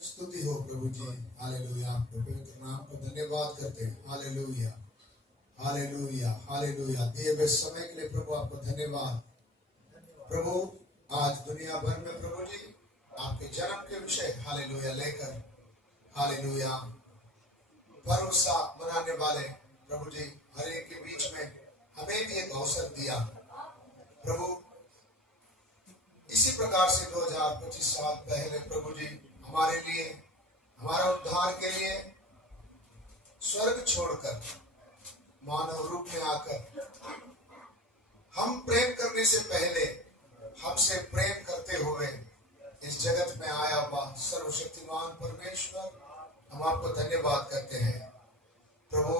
स्तुति हो प्रभु जी। हालेलुया। आपके पवित्र नाम को धन्यवाद करते हैं। Hallelujah, hallelujah, hallelujah. दिए गए समय के लिए प्रभु आपको धन्यवाद। प्रभु आज दुनिया भर में प्रभु जी आपके जन्म के विषय हालेलुया लेकर हालेलुया भरोसा मनाने वाले प्रभु जी हर एक के बीच में हमें भी एक अवसर दिया प्रभु। इसी प्रकार से 2025 साल पहले प्रभु जी हमारे लिए, हमारा उद्धार के लिए स्वर्ग छोड़कर मानव रूप में आकर हम प्रेम करने से पहले हमसे प्रेम करते हुए इस जगत में आया हुआ सर्वशक्तिमान परमेश्वर, हम आपको धन्यवाद करते हैं प्रभु।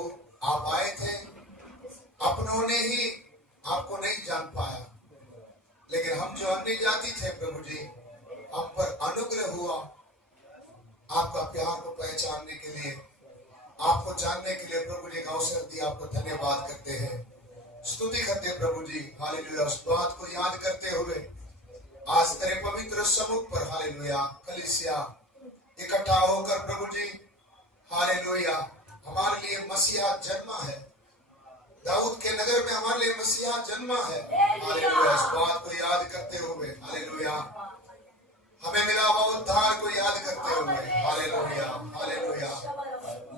आप आए थे, अपनों ने ही आपको नहीं जान पाया, लेकिन हम जो अन्य जाति थे प्रभु जी, हम पर अनुग्रह हुआ आपका प्यार को पहचानने के लिए, आपको जानने के लिए प्रभु जी का अवसर दिया। आपको धन्यवाद करते हैं, स्तुति करते हैं प्रभु जी। हालेलुया। उस बात को याद करते हुए आज तेरे पवित्र समुख पर हालेलुया कलीसिया इकट्ठा होकर प्रभु जी हालेलुया हमारे लिए मसीहा जन्मा है। दाऊद के नगर में हमारे लिए मसीहा जन्मा है। हालेलुया। इस बात को याद करते हुए हालेलुया हमें मिला हुआ उद्धार को याद करते हुए हालेलुया, हालेलुया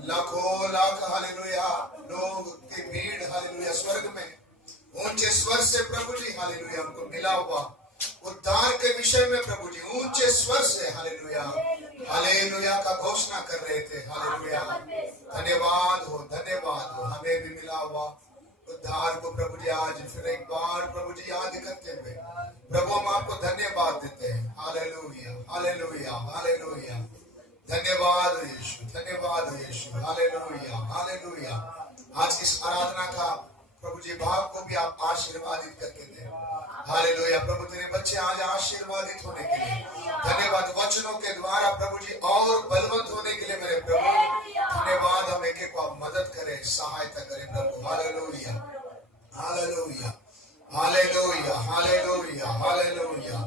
लाखों लाख हालेलुया लोग की भीड़ हालेलुया स्वर्ग में ऊंचे स्वर से प्रभु जी हालेलुया हमको मिला हुआ उद्धार के विषय में प्रभु जी ऊंचे स्वर से हालेलुया हालेलुया का घोषणा कर रहे थे। हालेलुया धन्यवाद हो, धन्यवाद हो। हमें भी मिला हुआ उद्धार को प्रभु जी आज फिर एक बार प्रभु जी याद करते हुए प्रभु हम आपको धन्यवाद देते हैं। Hallelujah, hallelujah, hallelujah. धन्यवाद यीशु, धन्यवाद यीशु। Hallelujah, hallelujah. आज की इस आराधना का प्रभु जी भाव को भी आप आशीर्वादित करके दें। हालेलुया। प्रभु तेरे बच्चे आज आशीर्वादित होने के लिए धन्यवाद। वचनों के द्वारा प्रभु जी और बलवंत होने के लिए मेरे प्रभु धन्यवाद। हम एक को आप मदद करें, सहायता करें प्रभु। Hallelujah, hallelujah, hallelujah, hallelujah, hallelujah.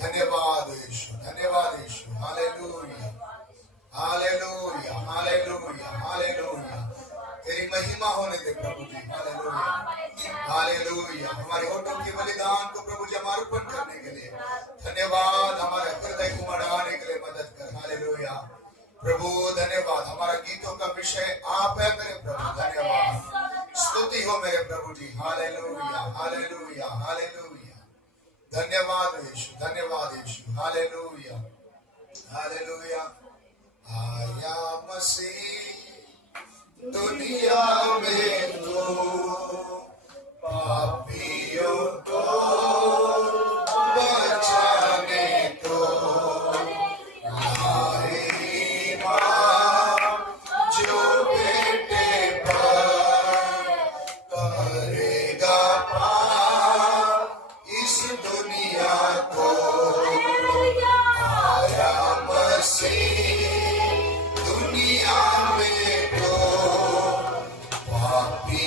धन्यवाद यीशु, धन्यवाद Yeshu. Hallelujah, hallelujah, hallelujah, hallelujah. तेरी महिमा होने दे प्रभु जी। Hallelujah, hallelujah. हमारे होठों के बलिदान को प्रभु जी अर्पण करने के लिए धन्यवाद। हमारे हृदय को बढ़ाने के लिए मदद कर। हालेलुया प्रभु धन्यवाद। हमारा गीतों का विषय आप है मेरे प्रभु। धन्यवाद, स्तुति हो मेरे प्रभु जी। Hallelujah, hallelujah, hallelujah. धन्यवाद यीशु, धन्यवाद यीशु। Hallelujah, hallelujah. आया मसीह दुनिया में तो पापियों को बचाने को लाए ईमान जो बेटे पर करेगा पार इस दुनिया को। आया मसीह दुनिया में तो पापी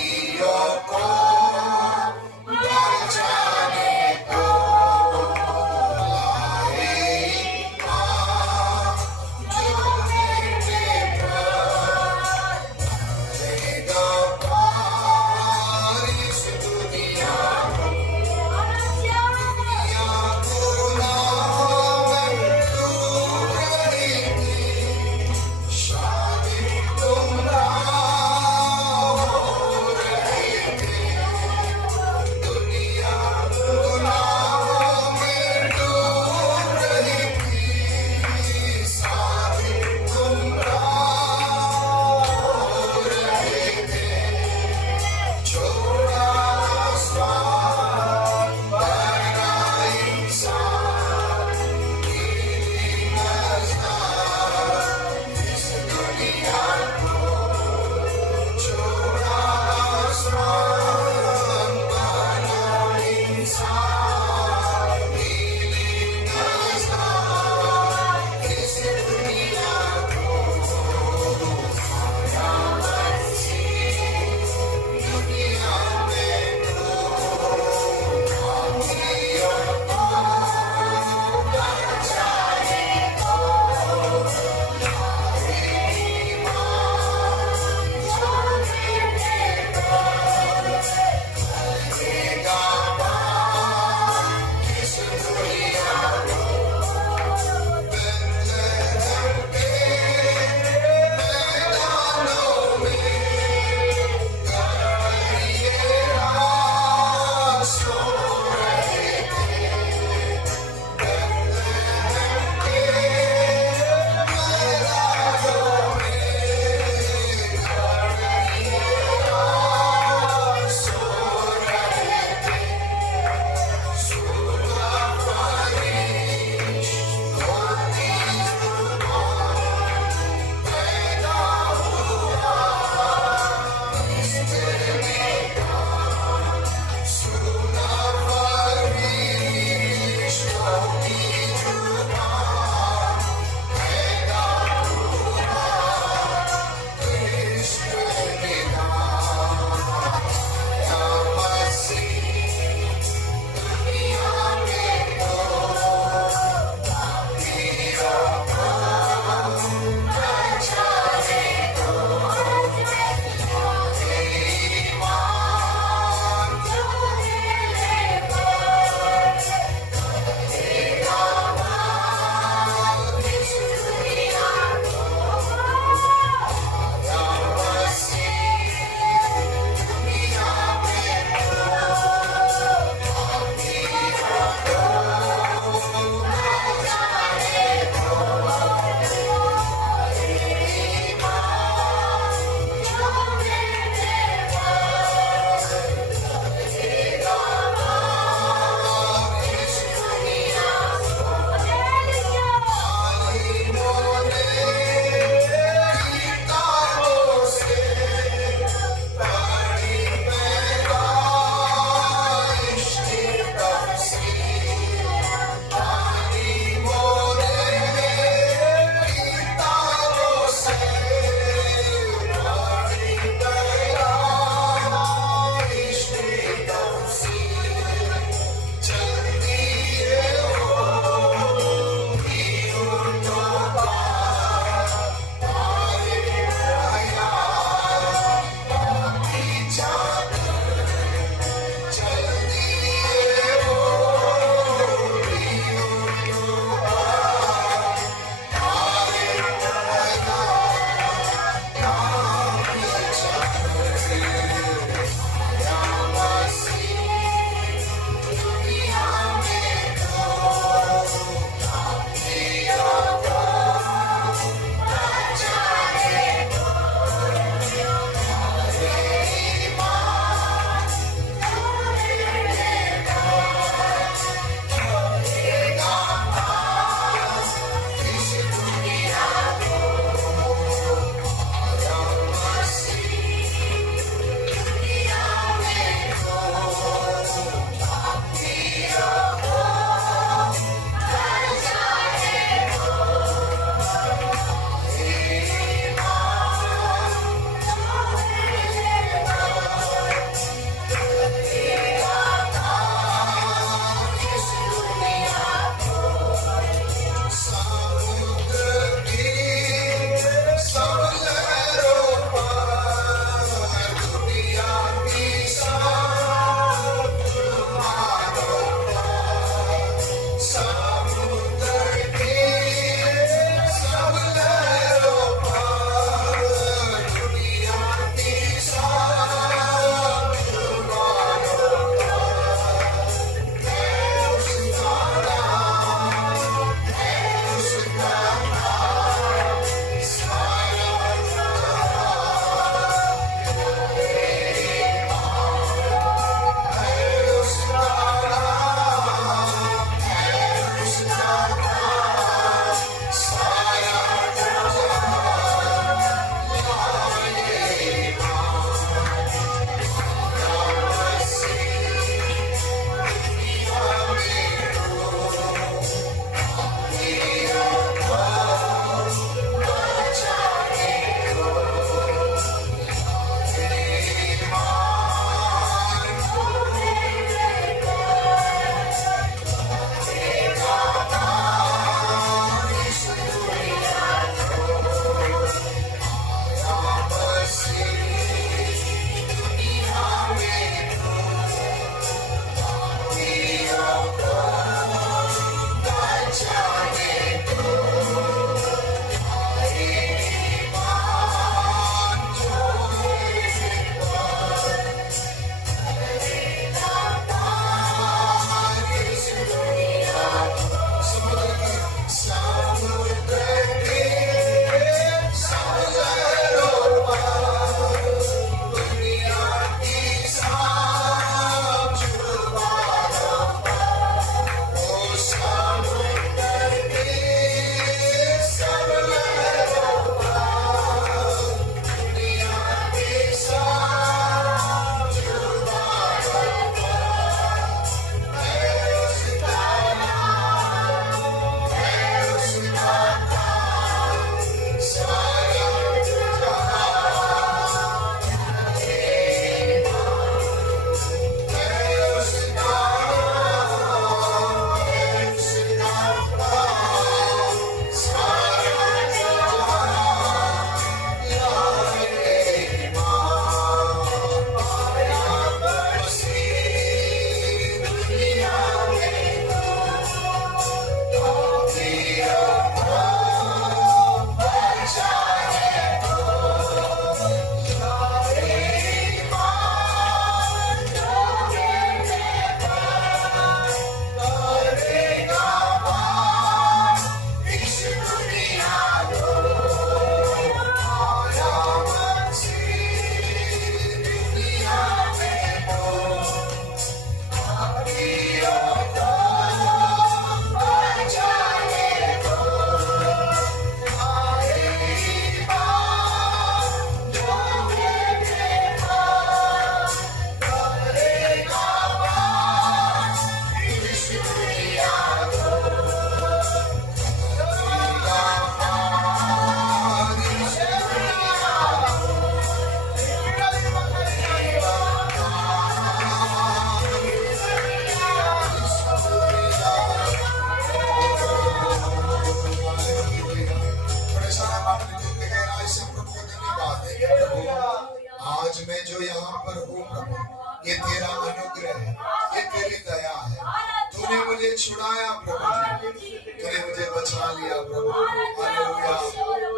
हालेलुया।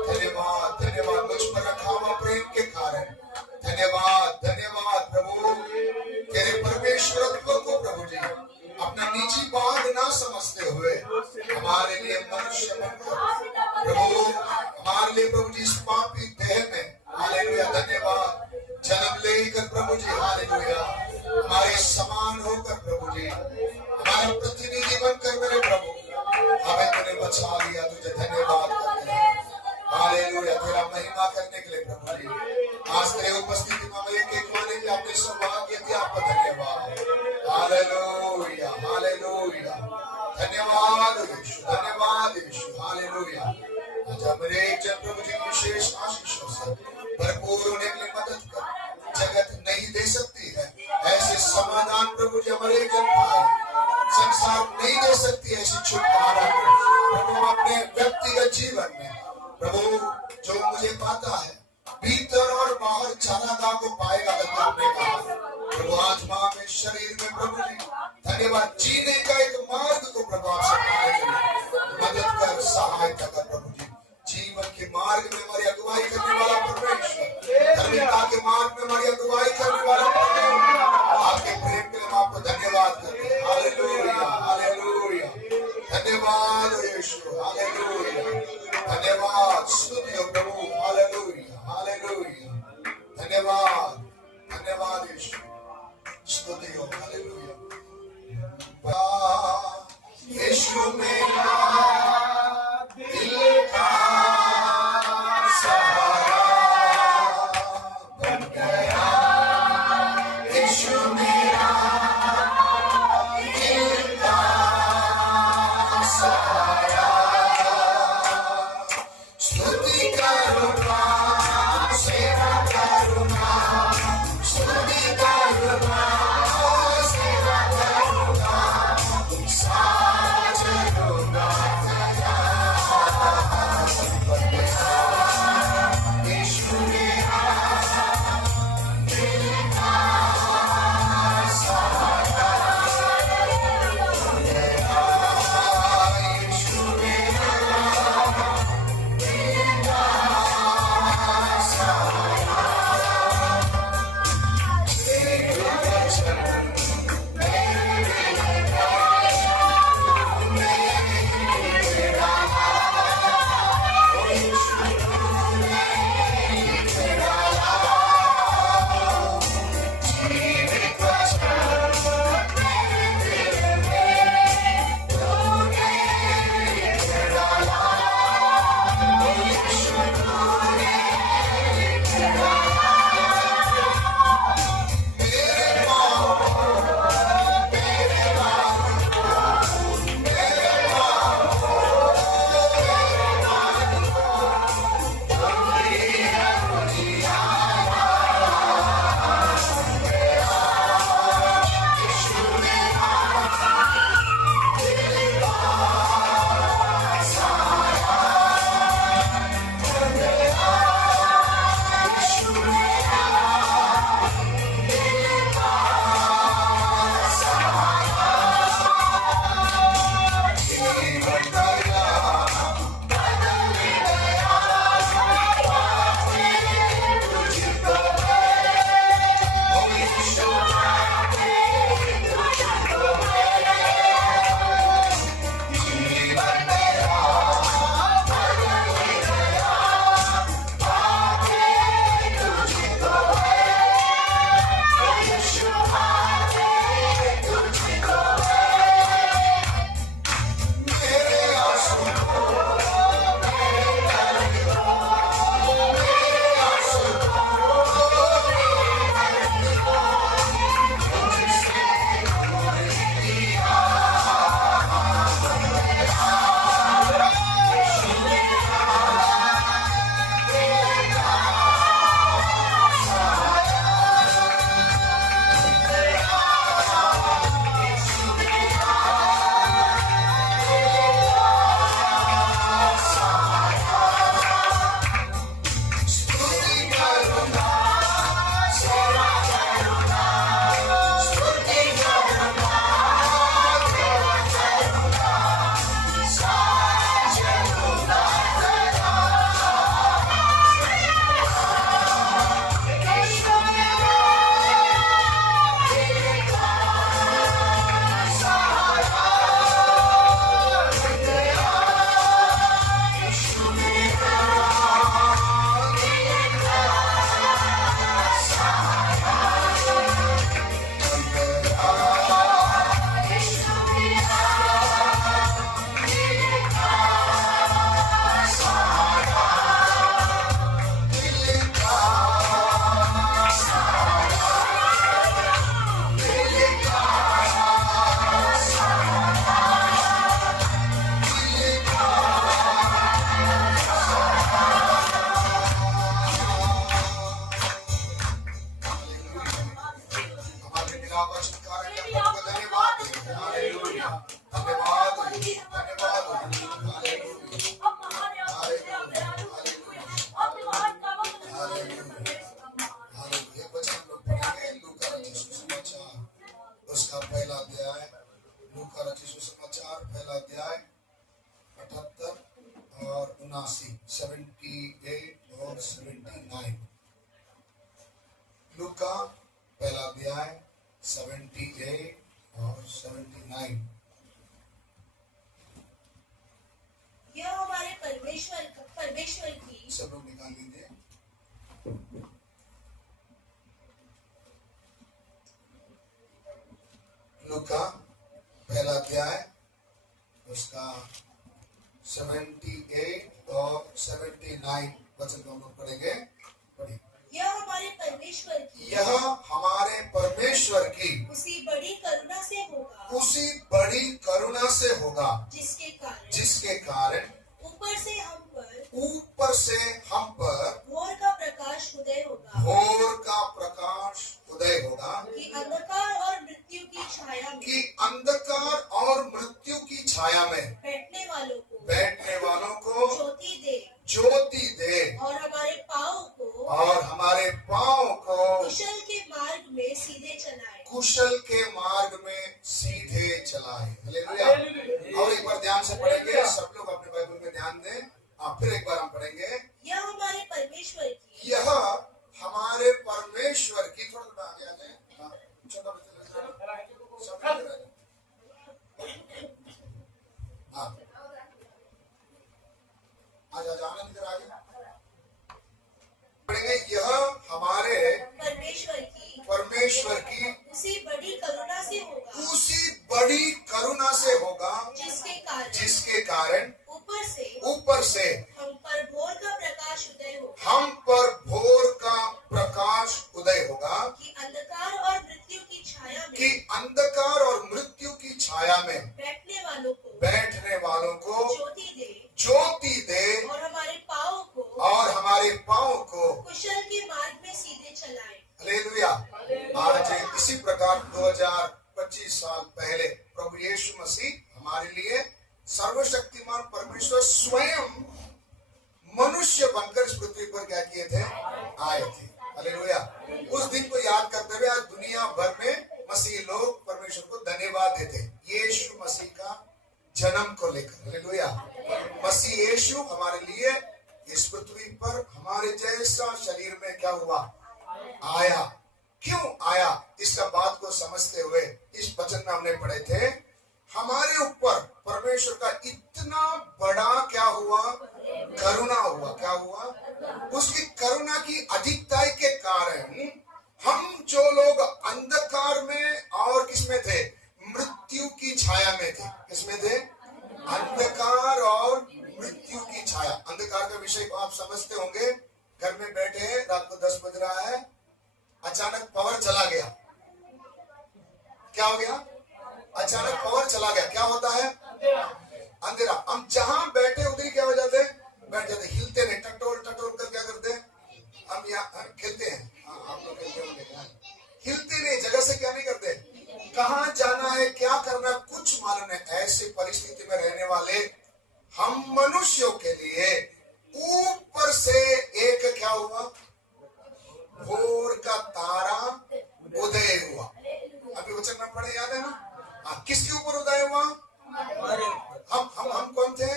धन्यवाद धन्यवाद मुझ पर रखा हुआ प्रेम के कारण। धन्यवाद धन्यवाद प्रभु, तेरे परमेश्वरत्व को प्रभु जी अपना निजी बात ना समझते हुए हमारे लिए मनुष्य बनकर प्रभु, हमारे लिए प्रभु जी इस पापी देह में हालेलुया धन्यवाद जन्म लेकर प्रभु जी हालेलुया हमारे समान होकर प्रभु जी हमारा प्रतिनिधि बनकर मेरे प्रभु हमें तूने बचा लिया, तुझे धन्यवाद करते हैं। हालेलुया, तेरा महिमा करने के लिए प्रभु जी आज तेरे उपस्थिति में एक एक होने के आपने सौभाग्य दिया, आपका धन्यवाद। हालेलुया हालेलुया, धन्यवाद यीशु, धन्यवाद यीशु। हालेलुया, आज हमारे एक जन प्रभु जी विशेष आशीषों से भरपूर होने के लिए मदद कर। जगत नहीं दे सकती है ऐसे समाधान प्रभु जी हमारे जन पाए, संसार नहीं दे सकती ऐसी छुटकारा प्रभु अपने व्यक्तिगत जीवन में प्रभु जो मुझे पाता है भीतर और बाहर चारागाह को पाएगा। आपने कहा प्रभु आत्मा में शरीर में प्रभु जी धन्यवाद जीने का एक मार्ग को प्रभु आपसे पाने के लिए मदद कर, सहायता कर प्रभु जी। जीवन के मार्ग में हमारी अगुवाई करने वाला परमेश्वर, धर्मिकता के मार्ग में हमारी अगुवाई करने वाला परमेश्वर, आपके प्रेम के लिए हम आपको धन्यवाद करते हैं। हालेलुया हालेलुया, धन्यवाद यीशु, हालेलुया धन्यवाद, स्तुति हो प्रभु, हालेलुया हालेलुया, धन्यवाद धन्यवाद यीशु, स्तुति हो, हालेलुया। 78 और 79। लूका पहला अध्याय 78 और 79। यह हमारे परमेश्वर की सब लोग निकाल लीजिए। लूका पहला अध्याय उसका 78 और 79 वचन को हम लोग पढ़ेंगे। पढ़िए। यह हमारे परमेश्वर की यह हमारे परमेश्वर की उसी बड़ी करुणा से होगा, उसी बड़ी करुणा से होगा, जिसके कारण ऊपर से हम पर भोर का प्रकाश उदय होगा, कि अंधकार और मृत्यु की छाया में बैठने वालों को ज्योति दे और हमारे पाँव को कुशल के मार्ग में सीधे चलाए। हालेलुया। और एक बार ध्यान से पढ़ेंगे, सब लोग अपने बाइबल में ध्यान दें। फिर एक बार हम पढ़ेंगे। यह हमारे परमेश्वर की थोड़ा आगे आ जाए। आनंद कर आगे पढ़ेंगे। यह हमारे परमेश्वर की उसी बड़ी करुणा से होगा, जिसके कारण ऊपर से हम पर भोर का प्रकाश उदय होगा, कि अंधकार और मृत्यु की छाया में बैठने वालों को ज्योति दे और हमारे पाँव को कुशल के मार्ग में सीधे चलाए। हालेलुया। आज इसी प्रकार 2025 साल पहले प्रभु यीशु मसीह हमारे लिए सर्वशक्तिमान परमेश्वर स्वयं मनुष्य बनकर इस पृथ्वी पर क्या किए थे? आए थे। हालेलुया। उस दिन को याद करते हुए आज दुनिया भर में मसीह लोग परमेश्वर को धन्यवाद देते यीशु मसीह का जन्म को लेकर। हालेलुया। मसीह यीशु हमारे लिए इस पृथ्वी पर हमारे जैसा शरीर में क्या हुआ? आया। क्यों आया? इसका बात को समझते हुए इस वचन में हमने पढ़े थे, हमारे ऊपर परमेश्वर का इतना बड़ा क्या हुआ? करुणा हुआ। क्या हुआ? उसकी करुणा की अधिकताई के कारण हम जो लोग अंधकार में और किसमें थे? मृत्यु की छाया में थे। किसमें थे? अंधकार और मृत्यु की छाया। अंधकार का विषय को आप समझते होंगे। घर में बैठे हैं, रात को 10 बज रहा है, अचानक पावर चला गया। क्या हो गया? अचानक पावर चला गया। क्या होता है? अंधेरा। हम जहां बैठे उधर क्या हो जाते? बैठ जाते, हिलते नहीं, टटोल कर क्या करते? हम यहाँ खेलते हैं। आप लोग खेलते होंगे। हिलते नहीं, जगह से क्या नहीं करते? कहाँ जाना है, क्या करना है, कुछ मालूम नहीं। ऐसी परिस्थिति में रहने वाले हम मनुष्यों के लिए ऊपर से एक क्या हुआ? भोर का तारा उदय हुआ। अभी वचन में पढ़े, याद है ना? किसके ऊपर उदय हुआ? हम कौन थे?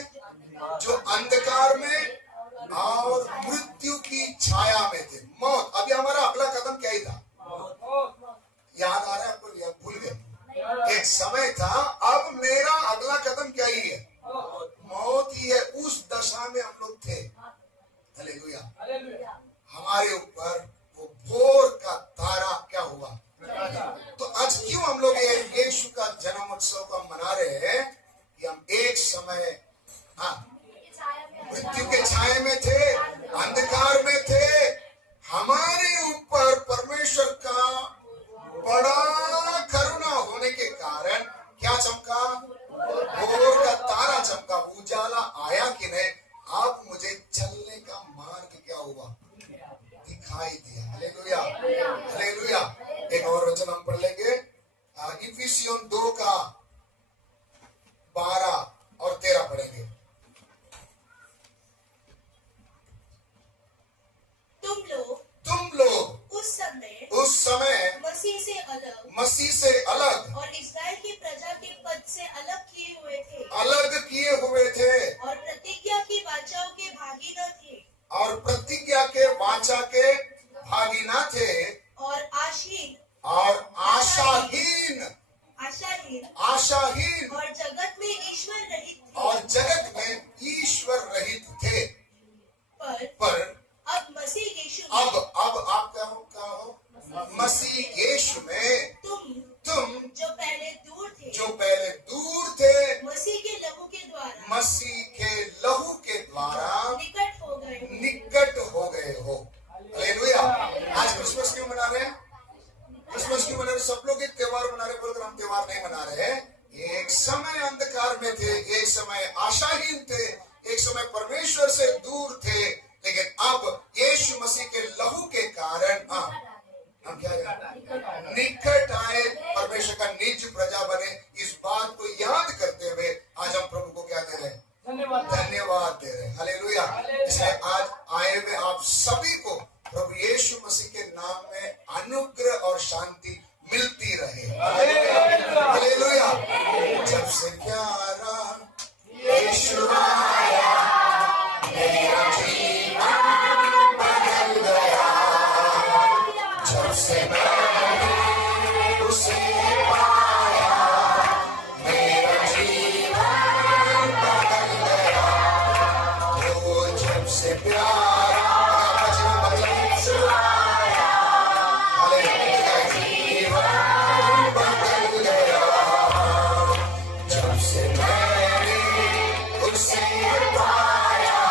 जो अंधकार में और मृत्यु की छाया में थे, मौत। अभी हमारा अगला कदम क्या ही था? याद आ रहा है आपको? या भूल गए? एक समय था, अब मेरा अगला कदम क्या ही है? मौत ही है। उस दशा में हम लोग थे। हालेलुया। हमारे ऊपर वो भोर का तारा क्या हुआ? तो आज क्यों हम लोग ये यीशु का जन्म उत्सव को मना रहे हैं? कि हम एक समय मृत्यु के छाये में थे, अंधकार में थे। हमारे ऊपर परमेश्वर का बड़ा करुणा होने के कारण क्या चमका? भोर का तारा चमका। उजाला आया कि नहीं? आप मुझे चलने का मार्ग क्या हुआ? दिखाई दिया। हालेलुया। हालेलुया। एक और वचन हम पढ़ लेंगे, इफिसियों 2 का 12 और 13 पढ़ेंगे। तुम लोग उस समय मसीह से अलग और इस्राएल की प्रजा के पद से अलग किए हुए थे और प्रतिज्ञा की वाचाओं के और प्रतिज्ञा के वाचा के भागी न थे और आशीन और आशाहीन और जगत में ईश्वर रहित थे। और जगत में ईश्वर रहित थे। पर अब मसीह यीशु अब आप क्या हो मसीह यीशु में तुम जो पहले दूर थे मसीह के लहू के द्वारा निकट हो गए हो। हालेलुया। आज क्रिसमस क्यों मना रहे हैं? क्रिसमस क्यों मना रहे? सब लोग एक त्योहार मना रहे, बोलकर हम त्योहार नहीं मना रहे। एक समय अंधकार में थे, एक समय आशाहीन थे, एक समय परमेश्वर से दूर थे, लेकिन अब यीशु मसीह के लहू के कारण हम क्या निकट आए, परमेश्वर का निज प्रजा बने। इस बात को याद करते हुए आज हम प्रभु को क्या दे रहे हैं? धन्यवाद दे रहे हैं। हालेलुया। इसलिए आज आए हुए आप सभी को प्रभु यीशु मसीह के नाम में अनुग्रह और शांति मिलती रहे। हालेलुया। जब से प्यारा यीशु आया मेरा जीवन बदल गया, जब से मैंने उसे पाया मेरा जीवन बदल गया। वो जब से प्यारा यीशु आया मेरा जीवन बदल गया, जब से मैंने उसे पाया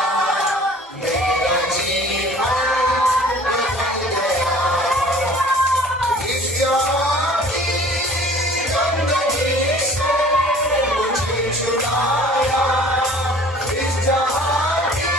मेरा जीवन बदल गया। इस जहां की गंदगी से मुझे छुड़ाया, इस जहां की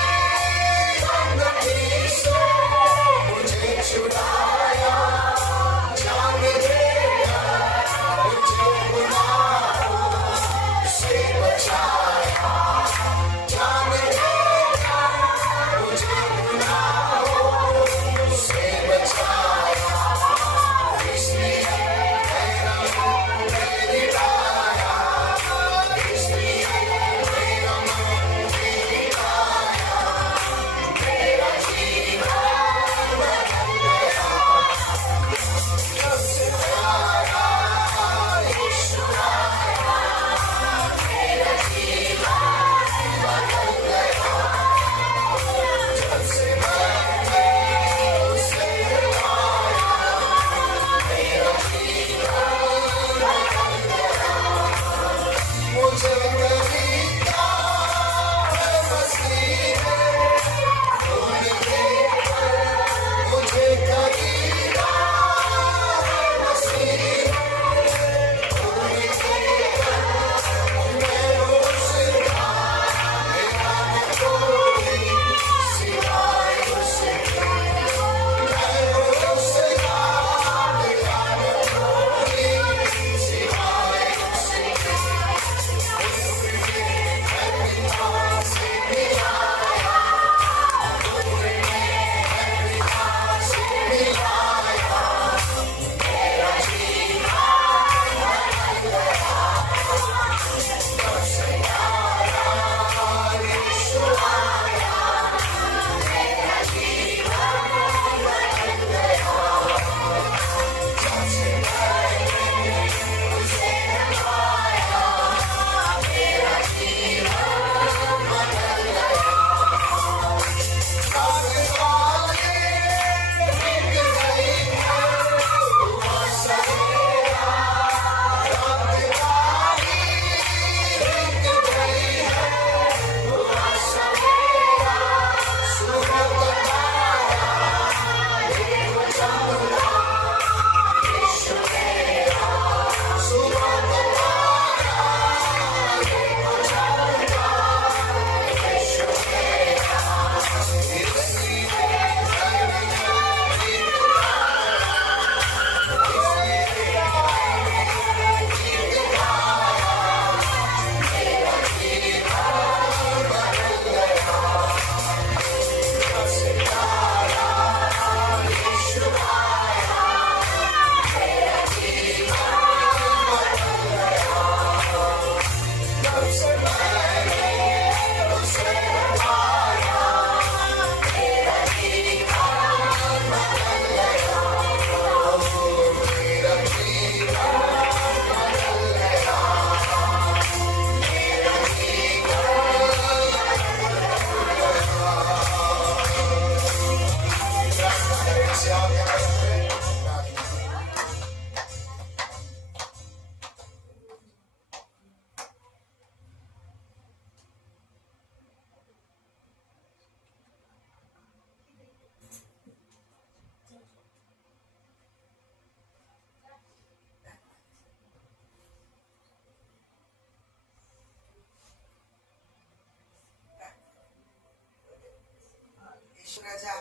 राजा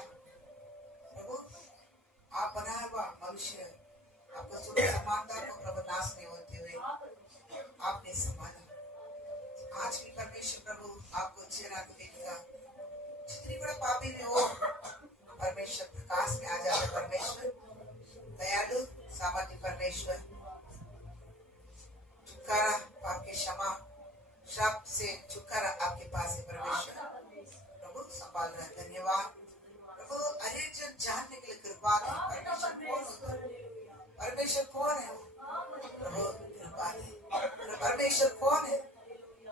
प्रभु, आप बनाया हुआ मनुष्य आपको सुबह समानता को प्रभु नाश नहीं होते हुए आपने संभाला। आज भी परमेश्वर प्रभु आपको चेहरा को देखेगा। जितनी बड़ा पापी में हो, परमेश्वर प्रकाश में आ जाए। परमेश्वर दयालु सामर्थ्य परमेश्वर, छुटकारा पाप के क्षमा, श्राप से छुटकारा आपके पास है। परमेश्वर प्रभु संभाल रहा है। धन्यवाद प्रभु। अनेक जन जानने के लिए कृपा है। परमेश्वर कौन होता है? परमेश्वर कौन है? प्रभु कृपा है। परमेश्वर कौन है?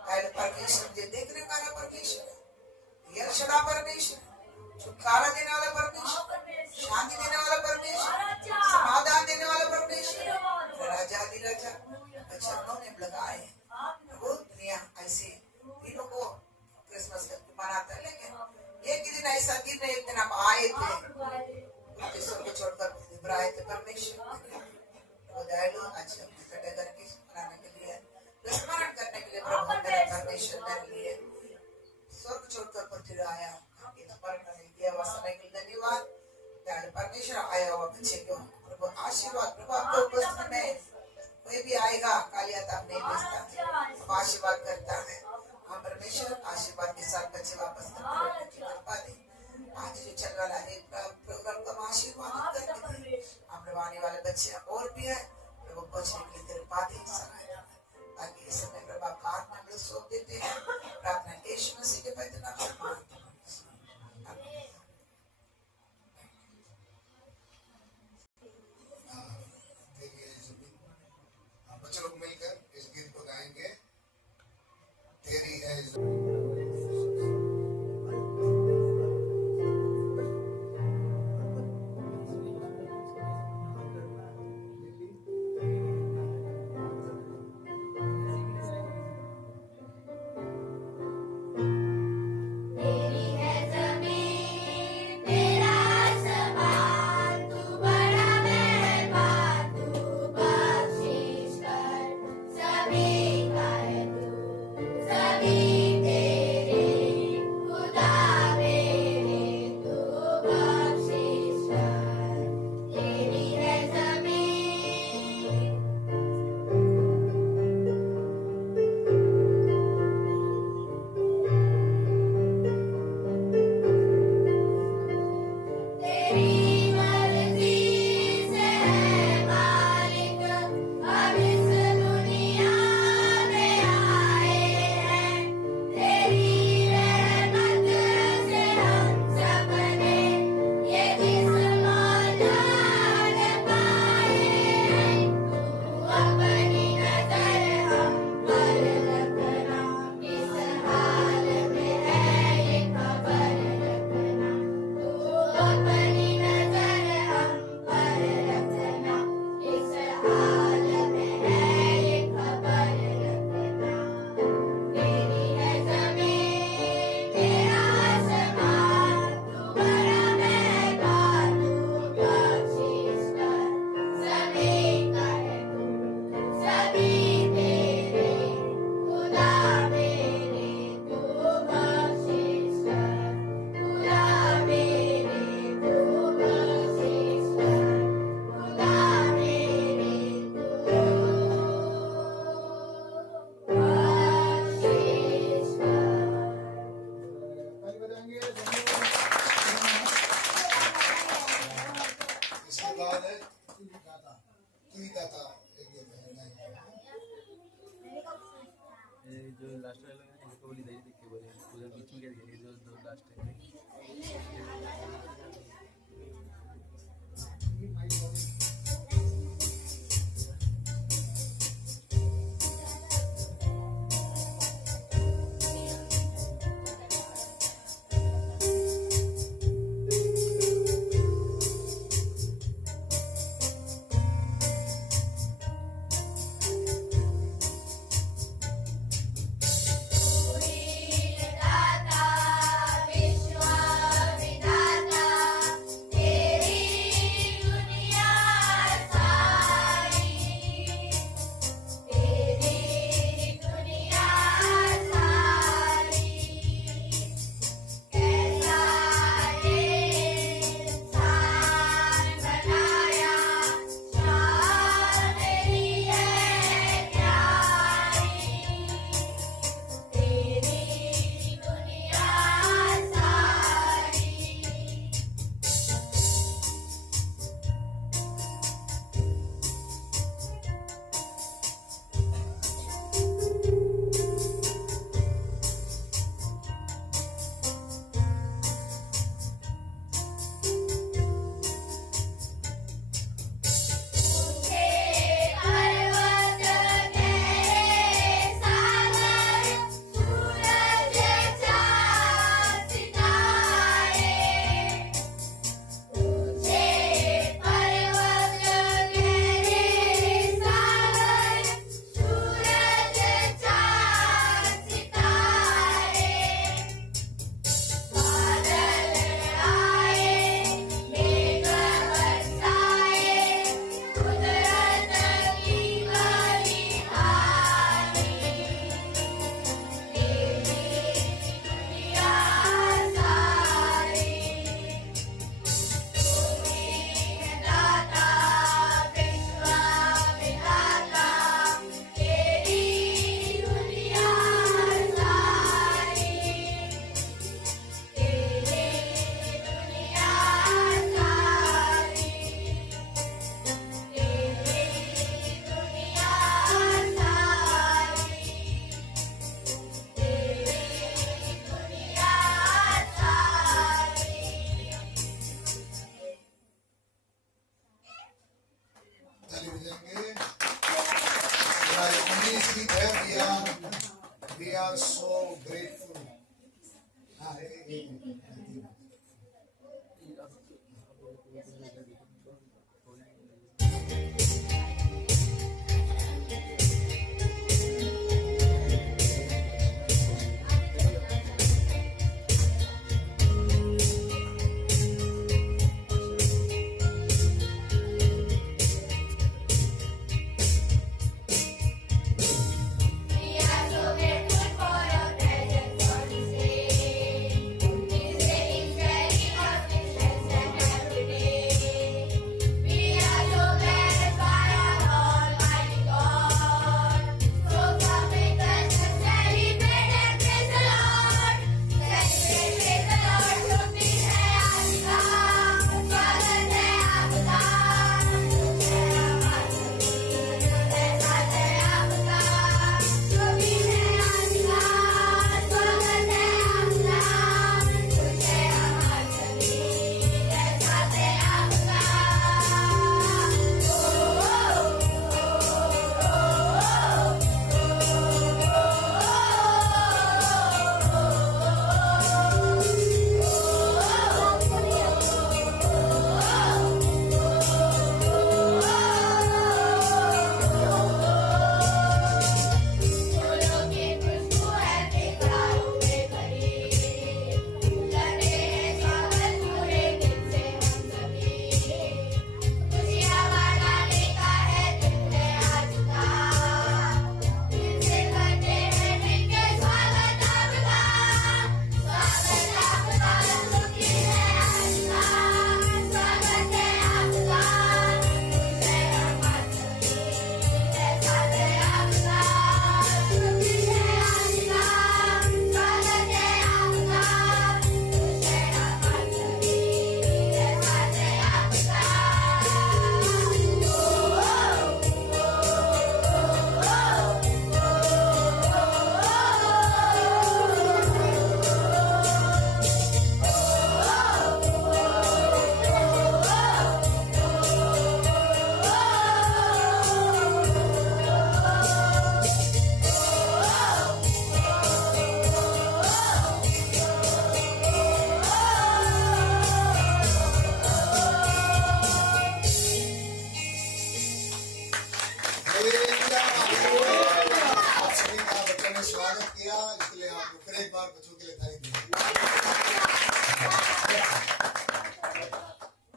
परमेश्वर जो देखने वाला परमेश्वर है, यह सदा परमेश्वर, छुटकारा देने वाला परमेश्वर, शांति देने वाला परमेश्वर, समाधान देने वाला परमेश्वर, राजा दी राजा चरणों में लगाए। प्रभु दुनिया ऐसे दिनों को क्रिसमस मनाता है, लेकिन एक दिन ऐसा दिन एक दिन आप आए थे, सबको छोड़कर घबराए थे। परमेश्वर दयालु आज इकट्ठे करके मनाने के लिए, स्मरण करने के लिए प्रभु मेरा परमेश्वर मेरे लिए स्वर्ग छोड़कर पृथ्वी आया। स्मरण करने के लिए समय के लिए धन्यवाद। दयालु परमेश्वर आया हुआ बच्चे को प्रभु आशीर्वाद। प्रभु आपके उपस्थिति में कोई भी आएगा खाली हाथ आप नहीं भेजता, आशीर्वाद करता है। हाँ परमेश्वर आशीर्वाद के साथ बच्चे वापस कृपा दे। आज जो चल रहा है प्रोग्राम को आशीर्वाद करके दे। आप आने वाले बच्चे और भी है, प्रभु पहुंचने के लिए कृपा दे, सहायता ताकि इस समय प्रभु आपका हाथ में हम लोग सौंप देते हैं। प्रार्थना यीशु मसीह के पवित्र नाम में मांगते हैं। बच्चे लोग मिलकर इस गीत को गाएंगे। तेरी है जो लास्ट वाला है इनको बोली दे देख के बोले उधर बीच में क्या दिया जो दो लास्ट है दाता विश्व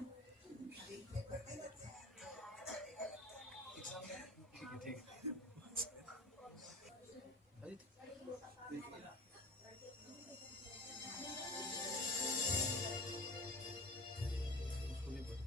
अभी पेपर दे देते हैं तो चलेगा लगता है। एग्जाम में ठीक है ठीक है अरे देखिए ना उसको भी बोल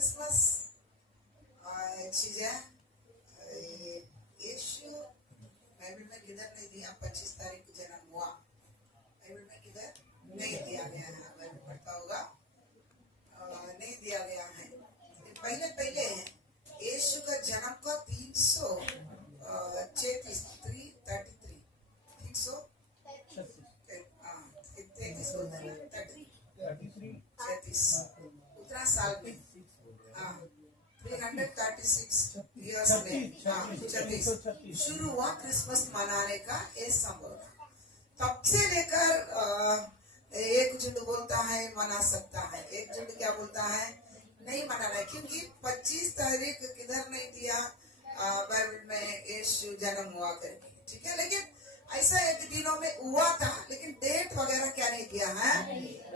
क्रिसमस चीज है। यीशु बाइबल में किधर नहीं दिया 25 तारीख को जन्म हुआ, बाइबल में किधर नहीं दिया गया है, बाइबल पढ़ता होगा, नहीं दिया गया है। पहले पहले यीशु का जन्म का 333 उतना साल में 336 इयर्स में 36 शुरू हुआ क्रिसमस मनाने का ये संभव। तब से लेकर एक झुंड बोलता है मना सकता है, एक झुंड क्या बोलता है नहीं मनाना है, क्योंकि 25 तारीख किधर नहीं दिया बाइबल में यीशु जन्म हुआ करके, ठीक है। लेकिन ऐसा एक दिनों में हुआ था, लेकिन डेट वगैरह क्या नहीं दिया है,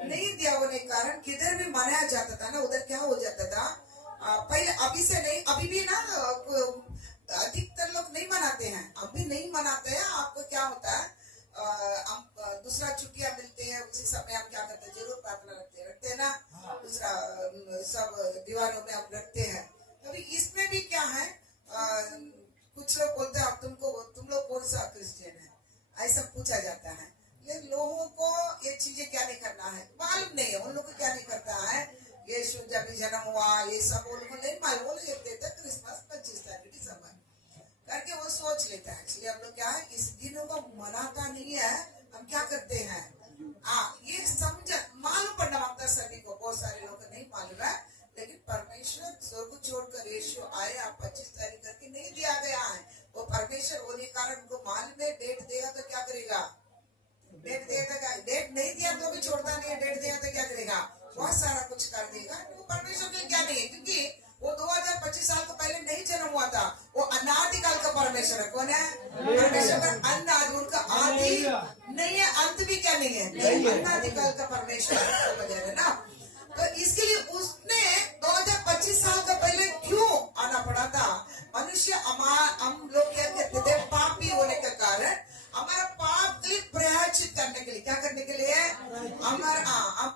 नहीं दिया होने के कारण किधर भी मनाया जाता था ना, उधर क्या हो जाता था पहले, अभी से नहीं, अभी भी ना अधिकतर लोग नहीं मनाते हैं, अभी नहीं मनाते हैं। आपको क्या होता है हम दूसरा छुट्टियां मिलते हैं उसी समय हम क्या करते हैं, जरूर प्रार्थना रखते हैं ना, दूसरा सब दीवारों में हम रखते हैं। अभी इसमें भी क्या है कुछ लोग बोलते हैं तुम लोग कौन सा क्रिश्चियन है, ऐसा पूछा जाता है। ये लोगों को ये चीजें क्या नहीं करना है, मालूम नहीं है, उन लोग को क्या नहीं करता है, यीशु जब जन्म हुआ ये सब उन लोगों को नहीं मालूम, वो देता क्रिसमस 25 तारीख दिसंबर करके वो सोच लेता है। इसलिए हम लोग क्या है इस दिनों को मनाता नहीं है, हम क्या करते हैं ये समझ मालूम पड़ना मांगता सभी को, बहुत सारे लोग को नहीं मालूम है। लेकिन परमेश्वर स्वर्ग छोड़कर यीशु आए, आप 25 तारीख करके नहीं दिया गया है, वो परमेश्वर होने कारण उनको मालूम है डेट देगा तो क्या करेगा, डेट देगा, डेट नहीं दिया तो भी छोड़ता नहीं है, डेट दिया तो क्या करेगा, बहुत सारा कुछ कर देगा। वो परमेश्वर के लिए क्या नहीं है, क्योंकि वो 2025 साल को पहले नहीं जन्म हुआ था, वो अनादिकाल का परमेश्वर है। कौन है परमेश्वर का अनादि, उनका आदि नहीं है, अंत भी क्या नहीं है, अनादिकाल का परमेश्वर, समझ रहे ना। तो इसके लिए उसने 2025 साल का पहले क्यों आना पड़ा था, मनुष्य हम लोग क्या कहते थे पापी होने के कारण हमारा पाप के लिए प्रायश्चित करने के लिए, क्या करने के लिए हम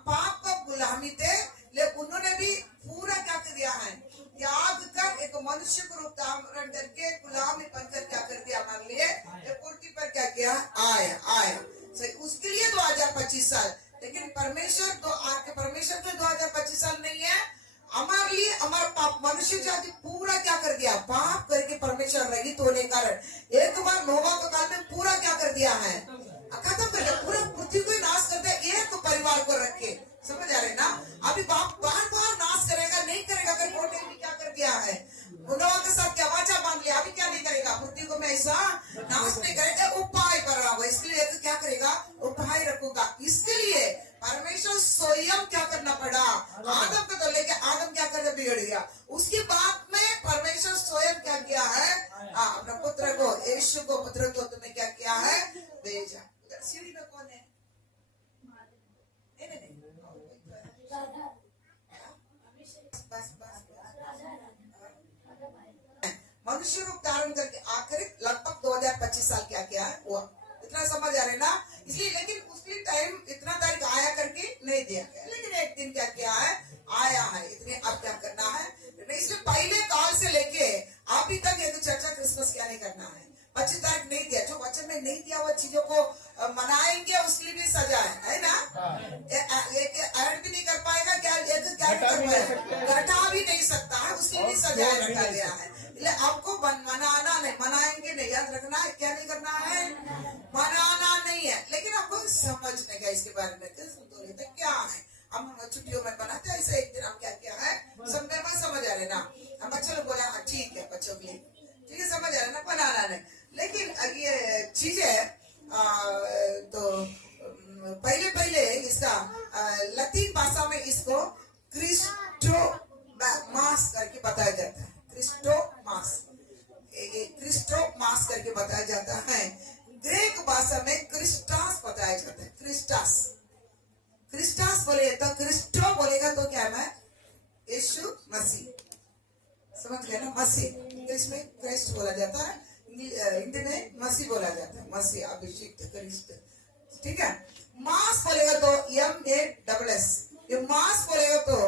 पाप का गुलामी थे, लेकिन उन्होंने भी पूरा क्या कर दिया है, याद कर एक मनुष्य को रूप धारण करके गुलामी बनकर क्या कर दिया हमारे लिए, पूर्ति पर क्या किया, आया उसके लिए 2025 साल। लेकिन परमेश्वर तो आपके परमेश्वर के 2025 साल नहीं है, हमारे लिए हमारा पाप मनुष्य जाति पूरा क्या कर दिया, पाप करके परमेश्वर रहित होने कारण एक बार नोवा के काल में पूरा क्या कर दिया है, खत्म कर दिया, पूरा पृथ्वी को नाश कर दिया, एक परिवार को रख के, समझ आ रहे ना। अभी बाप बार बार नाश करेगा नहीं करेगा, अगर कोटे भी क्या कर दिया है, नोवा के साथ क्या वाचा बांध लिया, अभी क्या नहीं करेगा, पृथ्वी को मैं ऐसा नाश नहीं करेगा, उपाय कर रहा हूँ, इसके लिए क्या करेगा, उपाय रखूंगा। इसके लिए परमेश्वर स्वयं क्या करना पड़ा, आदम को तो लेके आदम क्या करने बिगड़ गया, उसके बाद में परमेश्वर स्वयं क्या किया है, अपना पुत्र को, यीशु को, पुत्र को तुम्हें क्या किया है, भेजा। उधर सीढ़ी में कौन है, नहीं मनुष्य रूप धारण करके आखिर लगभग 2025 साल क्या किया है हुआ, इतना समझ आ रहे ना। इसलिए लेकिन उसके टाइम इतना तारीख आया करके नहीं दिया गया, लेकिन एक दिन क्या किया है, आया है, इतने अब क्या करना है। इसलिए पहले काल से लेके अभी तक ये तो चर्चा क्रिसमस क्या नहीं करना है, 25 तारीख नहीं दिया, जो वचन में नहीं दिया वो चीजों को मनाएंगे, उसके लिए भी सजा है ना, एक ऐड भी नहीं कर पाएगा, क्या घटा भी नहीं सकता है, उसके लिए सजा रखा गया है। इसलिए आपको मनाना नहीं, मनाएंगे नहीं, याद रखना है, क्या नहीं करना है, मनाना नहीं है, लेकिन आपको समझने का इसके बारे में क्या है। हम छुट्टियों में बनाते हैं, ऐसे एक दिन हम क्या किया है, सब में समझ आ रहे ना, हम बच्चों लोग बोला ठीक है, बच्चों के लिए ठीक है, समझ आ रहे ना, बनाना नहीं। लेकिन ये चीज है तो पहले पहले इसका लतीन भाषा में इसको क्रिस्टो मास करके बताया जाता है, क्रिस्टो मास करके बताया जाता है। ग्रीक भाषा में क्रिस्टास बताया जाता है, क्रिस्टास बोले तो क्रिस्टो बोलेगा तो क्या है, यीशु मसीह, समझ गए ना, मसीह इंग्लिश में क्राइस्ट बोला जाता है, हिंदी में मसीह बोला जाता है, मसीह अभिषिक्त क्रिस्ट, ठीक है। मास बोलेगा तो MASS, ये मास बोलेगा तो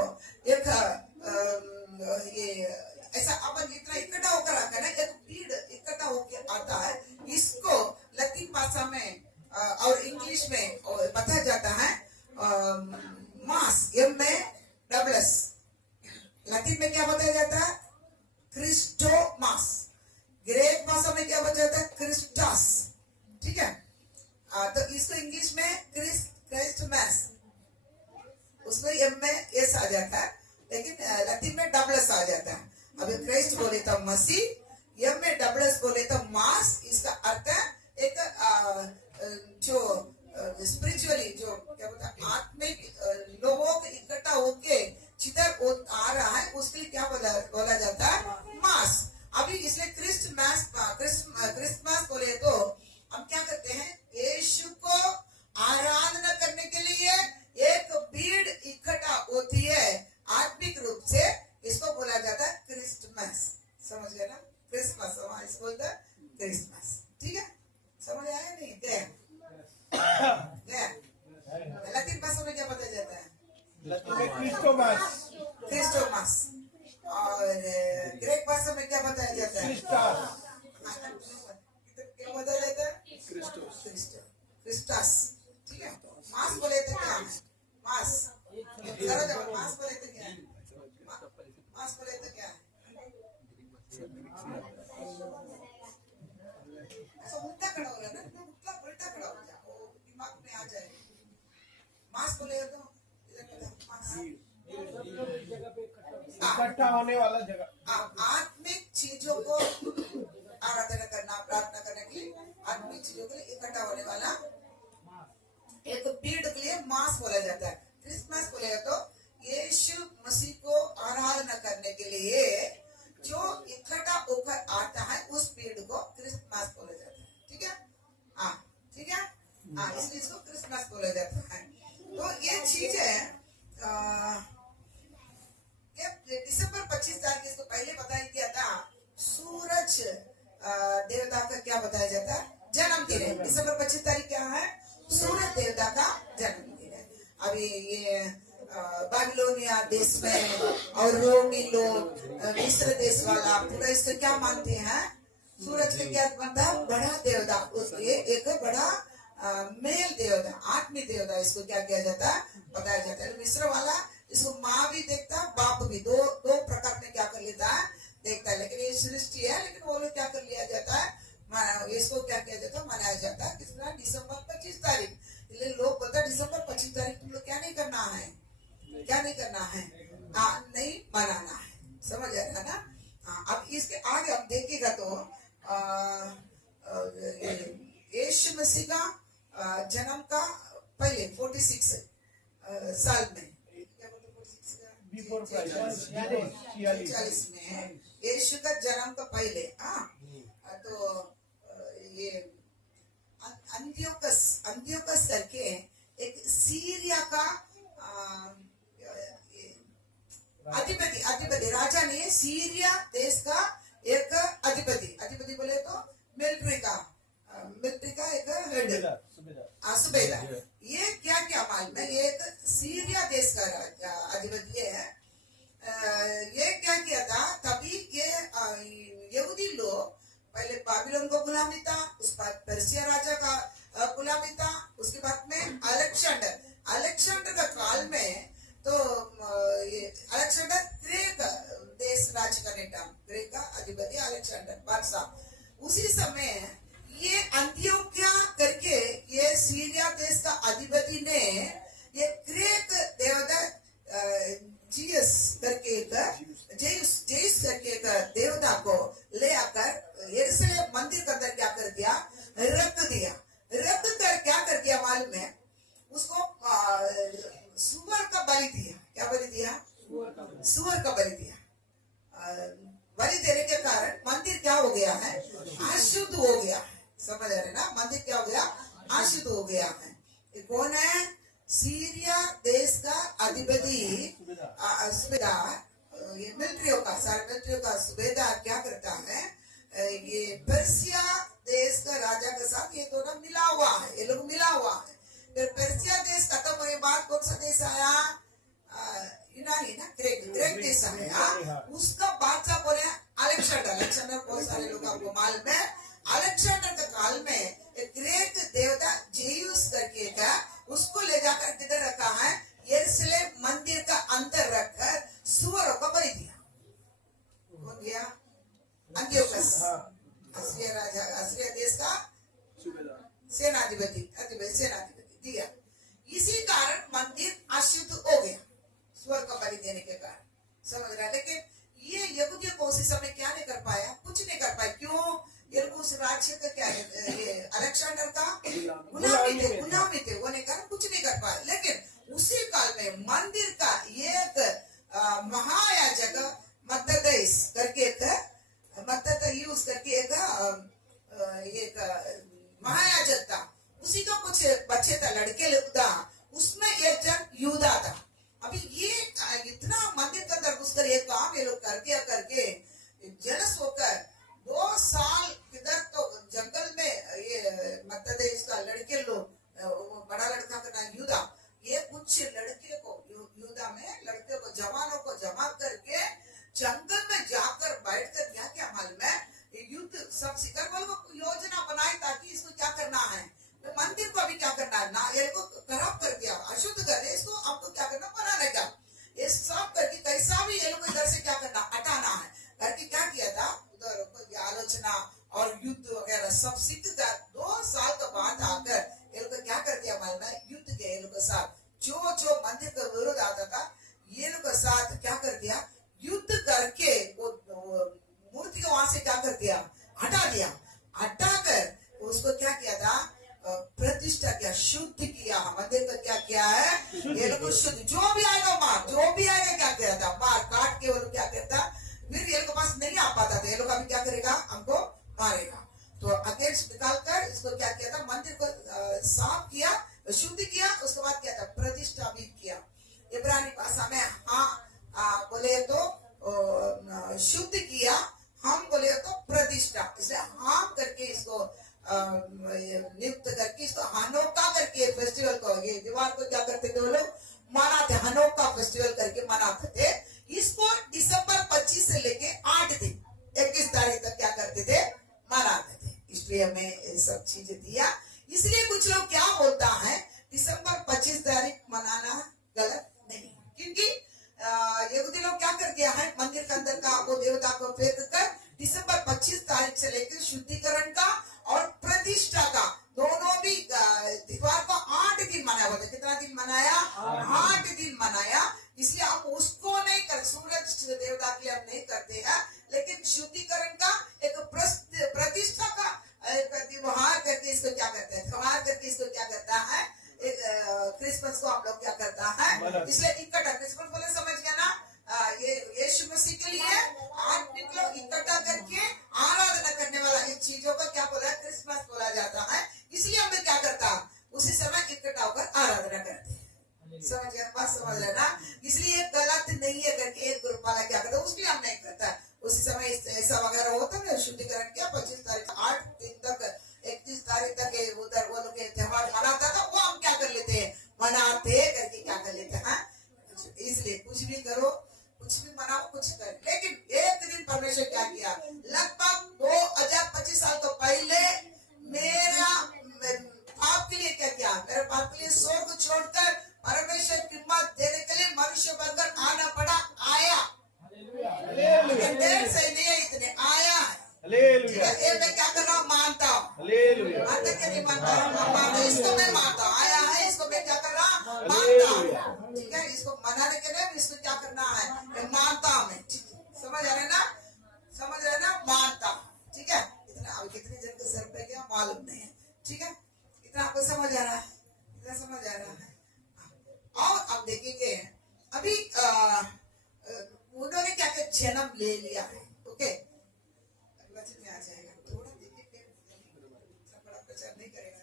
एक क्या बताया जाता है? क्रिस्टोमास। ग्रीक भाषा में क्या बताया जाता है? क्रिस्टस। ठीक है, तो इसको इंग्लिश में क्रिस्टमास, उसमें एम में एस आ जाता है, लेकिन लैटिन में डबल एस आ जाता है। अभी क्राइस्ट बोले तो मसीह, एम में डबल एस बोले तो मास। इसका अर्थ है एक जो स्पिरिचुअली जो क्या बोलता है, आत्मिक लोगों के इकट्ठा होके चितर आ रहा है, उसके लिए क्या बोला जाता है? मास। अभी इसलिए क्रिसमस बोले तो हम क्या करते हैं? यीशु को आराधना करने के लिए एक भीड़ इकट्ठा होती है आत्मिक रूप से, इसको बोला जाता है क्रिसमस। समझ गए ना? क्रिसमस इसको बोलते हैं क्रिसमस। ठीक है, समझ आया नहीं? गया लैटिन भाषा में क्या बताया जाता है? क्रिस्टोमास। और ग्रीक भाषा में क्या बताया जाता है? क्या बताया जाता है? क्रिस्टस। ठीक है, मास बोले तो क्या है? मास मास बोले तो क्या है? मास बोले तो क्या है? ऐसा उल्टा खड़ा हो रहा है ना, उल्टा खड़ा हो जाए, वो दिमाग में आ जाए। मास बोले तो इकट्ठा होने वाला जगह, आत्मिक चीजों को आराधना करना, प्रार्थना करने के लिए आत्मिक चीजों के लिए इकट्ठा होने वाला एक भीड़ के लिए मास बोला जाता है। क्रिसमस बोले तो यीशु मसीह को आराधना करने के लिए जो इकट्ठा होकर आता है, उस भीड़ को क्रिसमस बोला जाता है। ठीक है, हाँ ठीक है, हाँ इसलिए इसको क्रिसमस बोला जाता है। तो ये चीज है दिसंबर 25 तारीख, इसको पहले बताया गया था, सूरज देवता का क्या बताया जाता है? जन्मदिन है। दिसंबर 25 तारीख क्या है? सूरज देवता का जन्मदिन है। अभी ये बाबिलोनिया देश में और रोमी लोग, मिस्र देश वाला पूरा इसको क्या मानते हैं? सूरज के क्या बनता है? बड़ा देवता। ये एक बड़ा मेल देवता, आत्मिक देवता, इसको क्या किया जाता है? बताया जाता है। मिस्र वाला इसको माँ भी देखता, बाप भी, दो प्रकार में क्या कर लेता है? देखता है। लेकिन ये सृष्टि है, लेकिन वो लोग क्या कर लिया जाता है? इसको क्या किया जाता है? मनाया जाता है। कितना? दिसंबर 25 तारीख। इसलिए लोग बोलते हैं दिसंबर 25 तारीख तुम लोग क्या नहीं करना है? क्या नहीं करना है? नहीं मनाना है। समझ आएगा ना? अब इसके आगे हम देखेगा तो यीशु मसीह का जन्म का पहले 46 साल में, बिफोर क्राइस्ट, 46 में यीशु का जन्म का पहले, तो ये अंत्योकस करके एक सीरिया का अधिपति राजा ने, सीरिया देश का एक अधिपति बोले तो मिलिट्री का एक हेड, सुबेदार। ये क्या क्या मालूम है? ये एक सीरिया देश का अधिपति है। ये क्या किया था? तभी ये यहूदी लोग पहले बाबिलोन को गुलामी था, उस बाद पर्सिया राजा का गुलामी था, उसके बाद में अलेक्जेंडर का काल में तो ये अलेक्जेंडर ग्रीक देश राज्य करने का, ग्रीक का अधिपति अलेक्जेंडर बादशाह। उसी समय ये अंत्योक्या करके ये सीरिया देश का अधिपति ने ये ग्रीक देवता जीयस करके एक देवता को ले आकर यरूशलेम मंदिर के अंदर क्या कर दिया? रख कर क्या कर दिया मालूम है? उसको सुअर का बलि दिया। क्या बलि दिया? सुअर का बलि दिया। बलि देने के कारण मंदिर क्या हो गया है? अशुद्ध हो गया है। समझ रहे ना? मंदिर क्या हो गया? अशुद्ध हो गया है। ये कौन है? सीरिया देश का अधिपति सुबेदार, ये मिलिट्रियों का सुबेदार क्या करता है? ये पर्सिया देश का राजा के साथ ये दोनों मिला हुआ है, ये लोग मिला हुआ है। फिर पर्सिया देश खत्म होने बाद कौन सा देश आया? यूनानी ना, ग्रीक देश आया। उसका बादशाह कौन है? अलेक्जेंडर। बहुत सारे लोग आपको मालूम है। अलेक्जेंडर के काल में एक ग्रीक देवता जेयूस करके था, उसको ले जाकर किधर रखा है? यरूशलेम मंदिर का अंदर रखकर सुअरों को बलि दिया। हाँ असीरिया राजा, असीरिया देश का सूबेदार सेनाधिपति दिया। इसी कारण मंदिर अशुद्ध हो गया स्वर्ग का बलि देने के कारण, समझ रहा है। लेकिन ये यहूदियों को उसी समय क्या नहीं कर पाया, कुछ नहीं कर पाया। क्यों? ये लोग उस राज्य का क्या है, ये अलेक्जेंडर का गुलामी थे, वो नहीं कर कुछ नहीं कर पाए। लेकिन उसी काल में मंदिर का एक महायाजक मत्तदेस करके मत्तदेयुस करके एक महायाजक था, उसी का कुछ बच्चे था, लड़के लोग था, उसमें एक जन यूदा था। अभी ये इतना मंदिर के अंदर घुसकर ये काम ये लोग करके जलस होकर 2 साल इधर तो जंगल में ये मत्तदेस का लड़के लोग, बड़ा लड़का का नाम यूदा, ये कुछ लड़के को यूदा में लड़के को जवानों को जमा करके जंगल में जाकर बैठकर क्या मालूम है, युद्ध सब शिकार वालों को योजना बनाई ताकि इसको क्या करना है, मंदिर को अभी क्या करना है ना, ये को खराब कर दिया, अशुद्ध कर दिया, इसको आपको क्या करना, बनाने का ये सब करके कैसा भी ये लोग इधर से क्या करना, हटाना है करके क्या किया था, उधर को आलोचना और युद्ध वगैरह सब सीख कर 2 साल के बाद आकर ये लोग क्या कर दिया मालूम है, युद्ध के ये लोग के साथ जो मंदिर का विरोध आता था ये लोग के साथ क्या कर दिया, युद्ध करके वो मूर्ति को वहां से क्या कर दिया, हटा दिया। हटा कर उसको क्या किया था, प्रतिष्ठा किया, शुद्ध किया, मंदिर का क्या किया है, ये लोग शुद्ध, जो भी आएगा मार, जो भी आएगा क्या किया था, मार काट के वो लोग क्या करता, फिर ये लोग पास नहीं आ पाता था, ये लोग अभी क्या करेगा, हमको मारेगा। तो अगेंस्ट निकाल कर इसको क्या किया था, मंदिर को साफ किया, शुद्ध किया, उसके बाद क्या था, प्रतिष्ठा भी किया। इब्रानी भाषा में हाँ बोले तो शुद्ध किया, हम बोले तो प्रतिष्ठा, इसलिए हम करके इसको नियुक्त करके इसको हनोका करके फेस्टिवल को, ये दीवार को क्या करते थे वो लोग, मनाते, हनोका फेस्टिवल करके मनाते थे। इसको दिसंबर 25 से लेके 8 दिन 21 तारीख तक क्या करते थे, मनाते थे। इसलिए हमें ये सब चीजें दिया। इसलिए कुछ लोग क्या बोलता है, दिसंबर 25 तारीख मनाना गलत नहीं, क्योंकि यहूदी लोग क्या कर दिया है, मंदिर के अंदर का वो देवता को फेंक कर दिसंबर 25 तारीख से लेकर शुद्धिकरण का और प्रतिष्ठा का दोनों भी दीवार को 8 दिन मनाया हुआ था। कितना दिन मनाया, 8 दिन मनाया। इसलिए हम उसको नहीं कर, सूरज देवता के लिए हम नहीं करते हैं, लेकिन शुद्धिकरण का एक प्रतिष्ठा का एक त्योहार करके इसको क्या करते हैं, त्योहार करके इसको क्या करता है, एक क्रिसमस को हम लोग क्या करता है, इसलिए इकट्ठा क्रिसमस बोले समझ गया ना, ये यीशु मसीह के लिए आत्मिक लोग इकट्ठा करके आराधना करने वाला इन चीजों का क्या बोला, क्रिसमस बोला जाता है। इसलिए हम क्या करता, उसी समय इकट्ठा होकर आराधना करते हैं। समझ गया, बात समझ रहे ना। इसलिए गलत नहीं है करके एक ग्रुप वाला क्या करता, उसके लिए हम नहीं करता। उसी समय ऐसा वगैरह होता है, शुद्धिकरण किया 25 तारीख 8 दिन तक 31 तारीख तक उधर वो लोग त्योहार मनाता था, वो हम क्या कर लेते हैं, मनाते करके क्या कर लेते हैं। इसलिए कुछ भी करो, कुछ भी मनाओ, कुछ कर, लेकिन एक दिन परमेश्वर क्या किया, लगभग 2025 साल तो पहले मेरा पाप के लिए क्या किया, मेरे पाप के लिए स्वर्ग को छोड़कर परमेश्वर की हिम्मत देने के लिए मनुष्य बनकर आना पड़ा, आया। देर से नहीं है, इतने आया है। ये मैं क्या कर रहा हूँ, मानता हूँ, मानता क्या नहीं मानता, इसको मैं मानता हूँ, आया है, इसको मैं क्या कर रहा, मानता हूँ। ठीक है, इसको मनाने के लिए इसको क्या करना है, मानता हूँ मैं। समझ आ रहे ना, समझ रहे ना, मानता हूँ। ठीक है, इतना अभी कितने जन के सर पे क्या मालूम नहीं है। ठीक है, इतना आपको समझ आ रहा है, इतना समझ आ रहा है। और अब देखेंगे अभी उन्होंने क्या क्या जन्म ले लिया है। ओके, वचन में आ जाएगा, थोड़ा देखिए, बड़ा प्रचार नहीं करेगा।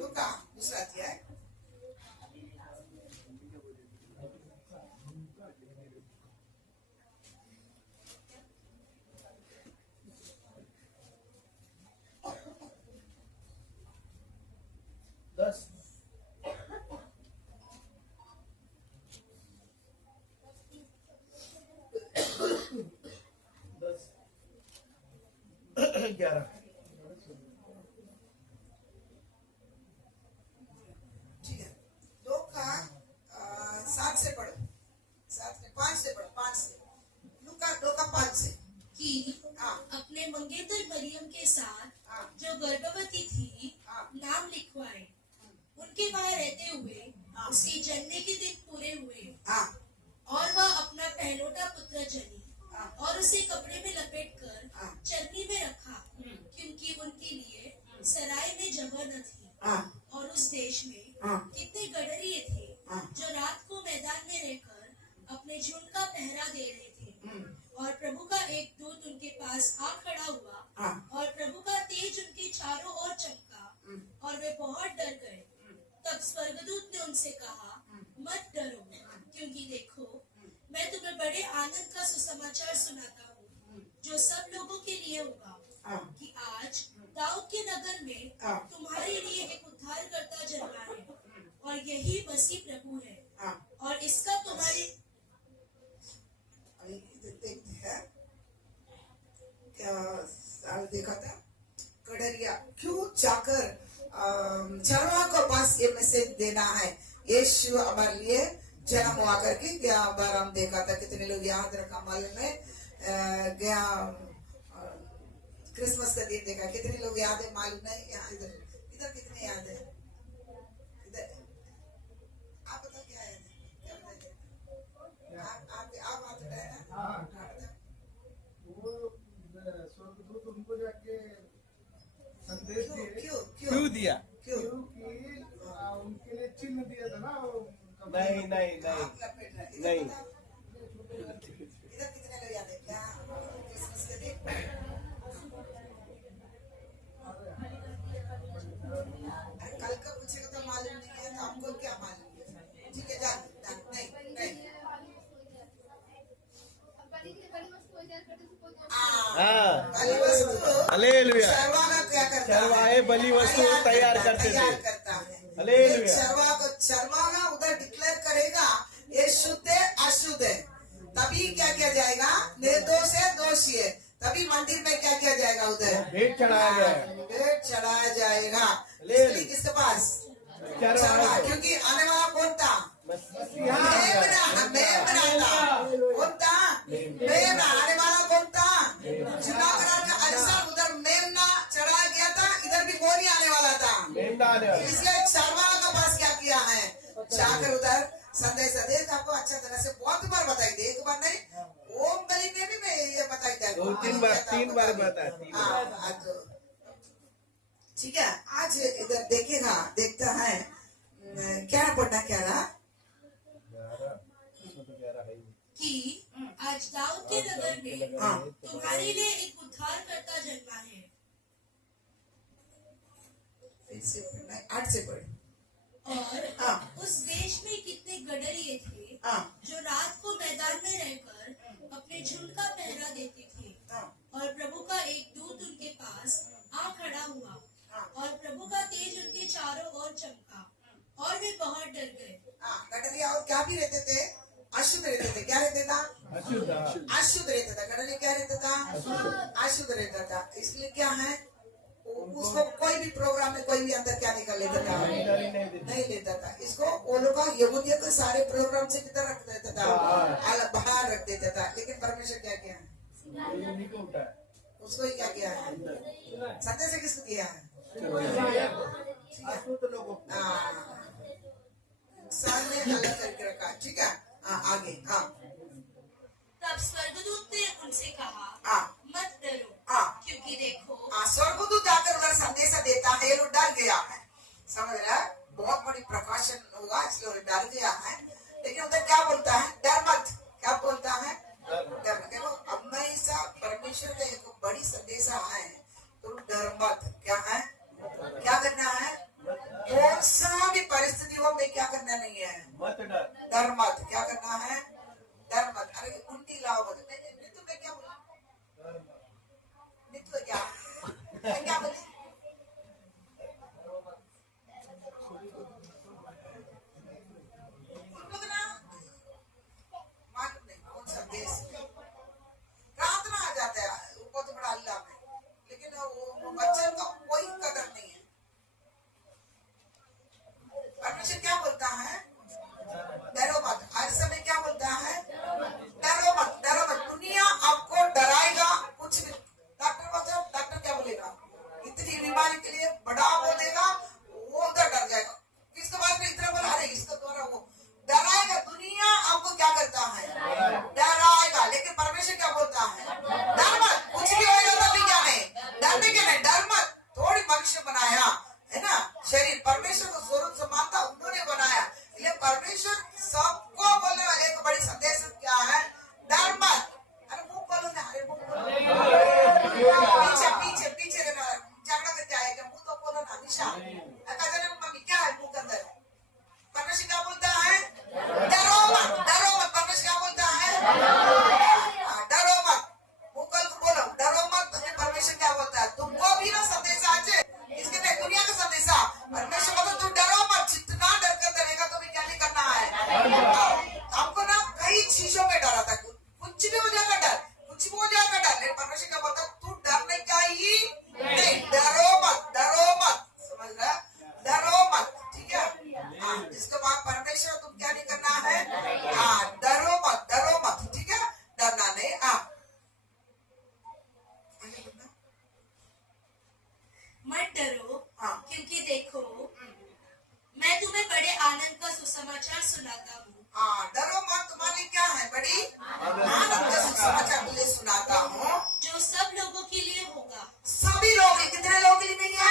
लूका दूसरा अध्याय, उनके वहां रहते हुए उसके जन्मे के दिन पूरे हुए हाँ और वह अपना पहलौठा पुत्र जनी हाँ। और उसे कपड़े में लपेटकर हाँ। चरनी में रखा, क्योंकि उनके लिए सराय में जगह न थी। हाँ और उस देश में हाँ। कितने गडरिये थे हाँ। जो रात को मैदान में रहकर अपने झुंड का पहरा दे रहे थे। और प्रभु का एक दूत उनके पास आ खड़ा हुआ हाँ। और प्रभु का तेज उनके चारों ओर चमका और वे बहुत डर गए। तब स्वर्गदूत ने उनसे कहा, मत डरो, क्योंकि देखो मैं तुम्हें बड़े आनंद का सुसमाचार सुनाता हूँ जो सब लोगों के लिए होगा, कि आज दाऊद के नगर में तुम्हारे लिए एक उद्धारकर्ता जन्मा है और यही मसीह प्रभु है। और इसका तुम्हारी अभी देखते हैं क्या साल देखा था कड़रिया क्यों जाकर चरवा को पास ये मैसेज देना है, यीशु हमारे लिए जन्म हुआ करके। क्या बार हम देखा था, कितने लोग याद रखा मालूम है? गया क्रिसमस का दिन देखा, कितने लोग याद है मालूम नहीं? यहाँ इधर इधर कितने याद है? इधर आप बताओ क्या याद है? क्या बताइए? आप हाथ उठाए ना? वो स्वर्गदूत उनको जाके संदेश क्यों दिए क्यों क्यों दिया? क्यों? क्योंकि उनके लिए चिन्ह दिया था ना वो कपड़े नहीं में। नहीं नहीं आप लपेट रहे हैं। नहीं। इधर कितने लोग याद है क्या क्रिसमस के दिन? कल का पूछेगा तो मालूम नहीं है, तो आपको क्या मालूम है? ठीक है, जान नहीं नहीं। हाँ। बलि वस्तु हालेलुया। चरवाहा क्या करता है? चरवाहे बलि वस्तु तैयार करते थे। तैयार करता है। हालेलुया। चरवाहा उधर डिक्लेयर करेगा ये शुद्ध है अशुद्ध है, तभी क्या किया जाएगा? निर्दोष है दोषी है, तभी मंदिर में क्या किया जाएगा? उधर भेंट चढ़ाया गया। भेंट चढ़ाया जाएगा। हालेलुया। इसलिए किसके पास? चरवाहे चरवाहा, को। क्योंकि आने वाला कौन था? मसीहा। मेमना था। कौन था? मेमना। आने वाला कौन था? चुनाव का अरसा उधर मेमना चढ़ाया गया था, इधर भी कौन ही आने वाला था? मेमना आने वाला। इसलिए चरवाहा का पास क्या किया है? जाकर उधर संदेश देख, आपको अच्छा तरह से बहुत बार बताई दे, एक बार नहीं, ओम बलि में भी मैं ये बताई दे, 2-3 बार बताया। हाँ, तो ठीक है। आज इधर देखेगा, देखता है क्या पढ़ना क्या रहा कि आज दाऊद के नगर में तुम्हारे लिए एक उद्धारकर्ता जन्मा है। फिर से पढ़ना, 8 से पढ़। और उस देश में कितने गडरिये थे जो रात को मैदान में रहकर अपने झुंड का पहरा देते थे। और प्रभु का एक दूत उनके पास आ खड़ा हुआ और प्रभु का तेज उनके चारों ओर चमका और वे बहुत डर गए। गडरिया और क्या भी रहते थे? अशुद्ध रहते थे। क्या रहते था? अशुद्ध रहता था। गडरिया क्या रहता था? अशुद्ध रहता था। इसलिए क्या है, उसको कोई भी प्रोग्राम में कोई भी अंदर क्या निकल लेता था? नहीं लेता था। इसको वो लोग यहूदियों के सारे प्रोग्राम से किधर रख देता था? अलग बाहर रख देता था। लेकिन परमेश्वर क्या किया है? उसको ही क्या किया है? सत्य से किसको दिया है? सामने अलग करके रखा। ठीक है, आगे। तब स्वर्गदूत ने उनसे कहा, मत डरो, क्योंकि देखो स्वर्गदूत जाकर उधर संदेश देता है, ये लोग डर गया है। समझ रहा है? बहुत बड़ी प्रकाशन होगा, इसलिए डर गया है। लेकिन उधर क्या बोलता है? डर मत। क्या बोलता है? डर मत। देखो, हमेशा परमेश्वर का एक बड़ी संदेश है, तो डर मत। क्या है? क्या करना है? कौन सा भी परिस्थिति हो में क्या करना नहीं है? मत डर। डर मत। क्या करना है? डर मत। अरे उल्टी लाओ मत। नित्य में क्या बोला? नित्य क्या? मैं क्या बोली? लोग ना मालूम नहीं कौन सा देश प्रार्थना आ जाता है बहुत बड़ा अल्लाह में, लेकिन वो बच्चों का कोई कदर नहीं है। परमेश्वर क्या बोलता है? डरो मत। हर समय क्या बोलता है? डरो मत, डरो मत। दुनिया आपको डराएगा कुछ भी। डॉक्टर बोलता, डॉक्टर क्या बोलेगा? इतनी बीमारी के लिए बड़ा बोलेगा, वो उधर डर जाएगा। किसको निशा का जन्म मम्मी क्या है मुंह के अंदर परमेश्वर क्या बोलता है डरो मत परमेश्वर क्या बोलता है डरो मत मुकल को बोलो डरो मत तो परमेश्वर क्या बोलता है तुमको भी ना संदेश आज इसके नहीं दुनिया का संदेश परमेश्वर बोलता तू डरो मत जितना डर कर रहेगा तो भी क्या नहीं करना है हमको ना कई चीजों में डरा था कुछ भी हो जाएगा डर कुछ भी हो जाएगा डर लेकिन परमेश्वर क्या बोलता तू डरने का ही नहीं डरो मत समझ रहा डरो मत ठीक है इसके बाद परमेश्वर तुम क्या नहीं करना है डरो मत ठीक है डरना नहीं मत डरो क्योंकि देखो मैं तुम्हें बड़े आनंद का सुसमाचार सुनाता हूँ डरो मत तुम्हारे लिए क्या है बड़ी आनंद का सुसमाचार के लिए सुनाता हूँ जो सब लोगों के लिए होगा सभी लोग कितने लोगों के लिए नहीं है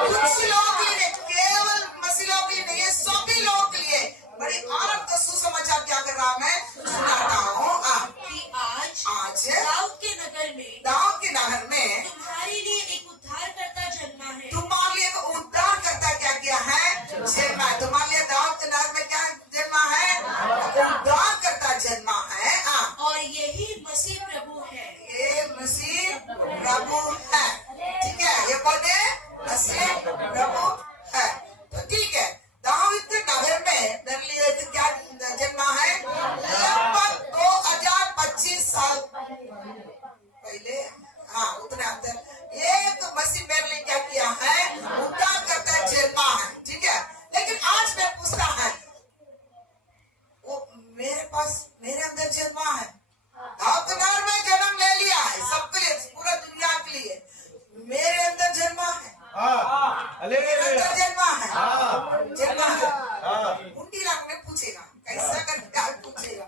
कुछ लोगों के लिए केवल मसीह लोगों के लिए नहीं है सभी लोगों के लिए बड़ी आनंद का सुसमाचार क्या कर रहा मैं सुनाता हूँ कि आज दाऊद के नगर में तुम्हारे लिए एक उद्धारकर्ता जन्मा है तुम्हारे लिए एक उद्धारकर्ता क्या किया है जन्मा है तुम्हारे लिए दाऊद के नगर में क्या जन्मा है उद्धारकर्ता जन्मा है और यही मसीह प्रभु है ये मसीह प्रभु है ठीक है ये कौन है मसीह प्रभु है तो ठीक है दाऊद के नगर में क्या जन्मा है लगभग 2025 साल पहले उतने अंदर एक मसीह मेरे लिए क्या किया है उद्धार करता जन्मा है ठीक है लेकिन आज मैं पूछता है वो मेरे अंदर जन्मा है दाऊद में जन्म ले लिया है सबके लिए पूरा दुनिया के लिए मेरे अंदर जन्मा है मेरे अंदर जन्मा है उंडी लागने पूछेगा कैसा कर पूछेगा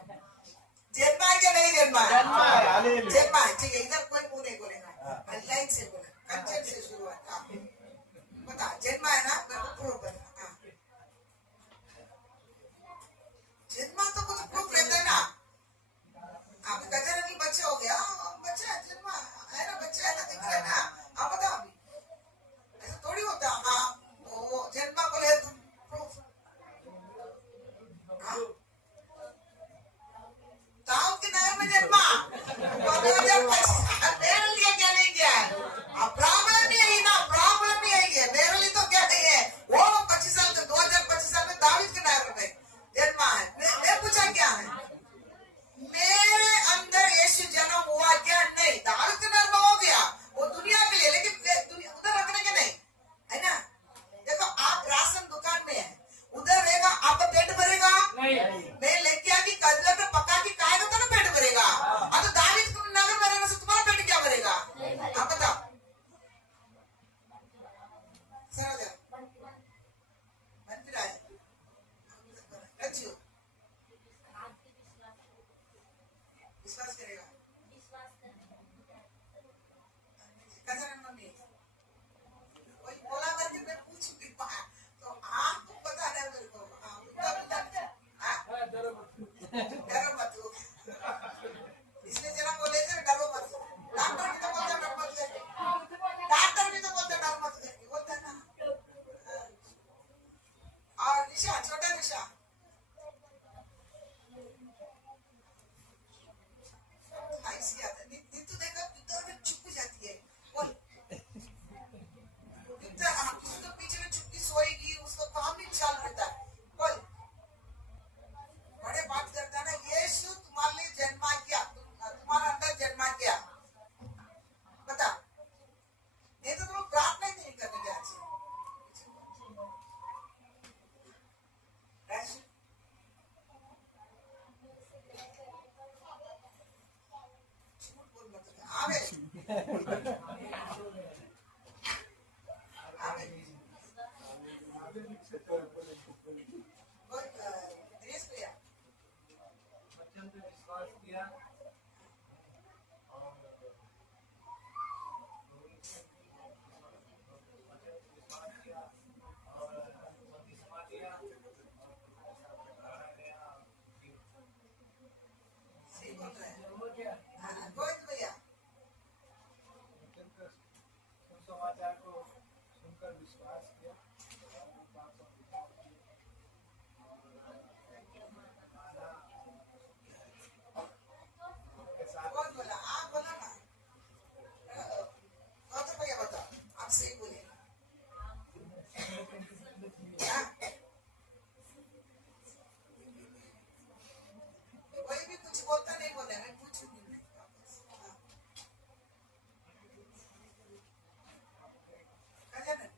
जन्मा है क्या नहीं जन्मा है ठीक है इधर कोई मुंह नहीं बोलेगा लाइन से बोले कंचन से शुरुआत बता जन्मा है ना मेरे को प्रूफ बता जन्मा तो कुछ प्रूफ रहता है ना आप गजर अभी बच्चा हो गया बच्चा है जन्मा है ना बच्चा है ना दिख रहा है ना आप बताओ अभी ऐसा थोड़ी होता वो जन्मा बोले प्रूफ दाऊद के नगर में जन्मा 2025 मेरे लिए क्या नहीं किया है प्रॉब्लम ही है ना प्रॉब्लम ही है मेरे लिए तो क्या नहीं है वो 25 साल के 2025 साल में दाऊद के नगर में जन्मा है मैं पूछा क्या है मेरे अंदर यीशु जन्म हुआ क्या नहीं दाऊद के नगर में हो गया वो दुनिया के लिए लेकिन उधर रखने के नहीं है ना देखो आप राशन दुकान में है उधर रहेगा आपका पेट भरेगा मैं लेके आके कदर पे पका के खाएगा तो ना पेट भरेगा तो दाऊद के नगर में रहने से तुम्हारा पेट क्या भरेगा आप बताओ समझ मंदिर आए अच्छी विश्वास करेगा कैसा मम्मी कोई बोला करके मैं पूछूंगी तो आपको पता है मेरे को डरो मत इसलिए जरा बोले थे डरो मत डॉक्टर भी तो बोलता डर मत करके डॉक्टर भी तो बोलता डर मत करके बोलता ना और निशा छोटा निशा ऐसी आदत नीतू देखा इधर में चुप जाती है बोल इधर तो पीछे में चुपकी सोएगी उसको काम नहीं चालू रहता बोल बड़े बात करता है ना यीशु तुम्हारे लिए जन्मा किया तुम्हारा अंदर जन्मा किया बता नहीं तो तुम प्रार्थना ही नहीं करने के आज झूठ बोल मत आवे समाचार को सुनकर कौन बोला? आप बोला ना। कौन सा भैया बताओ? आप सही बोले। हाँ? कोई भी कुछ बोलता नहीं बोले, मैं पूछूंगी नहीं वापस। हाँ। कल्याण है?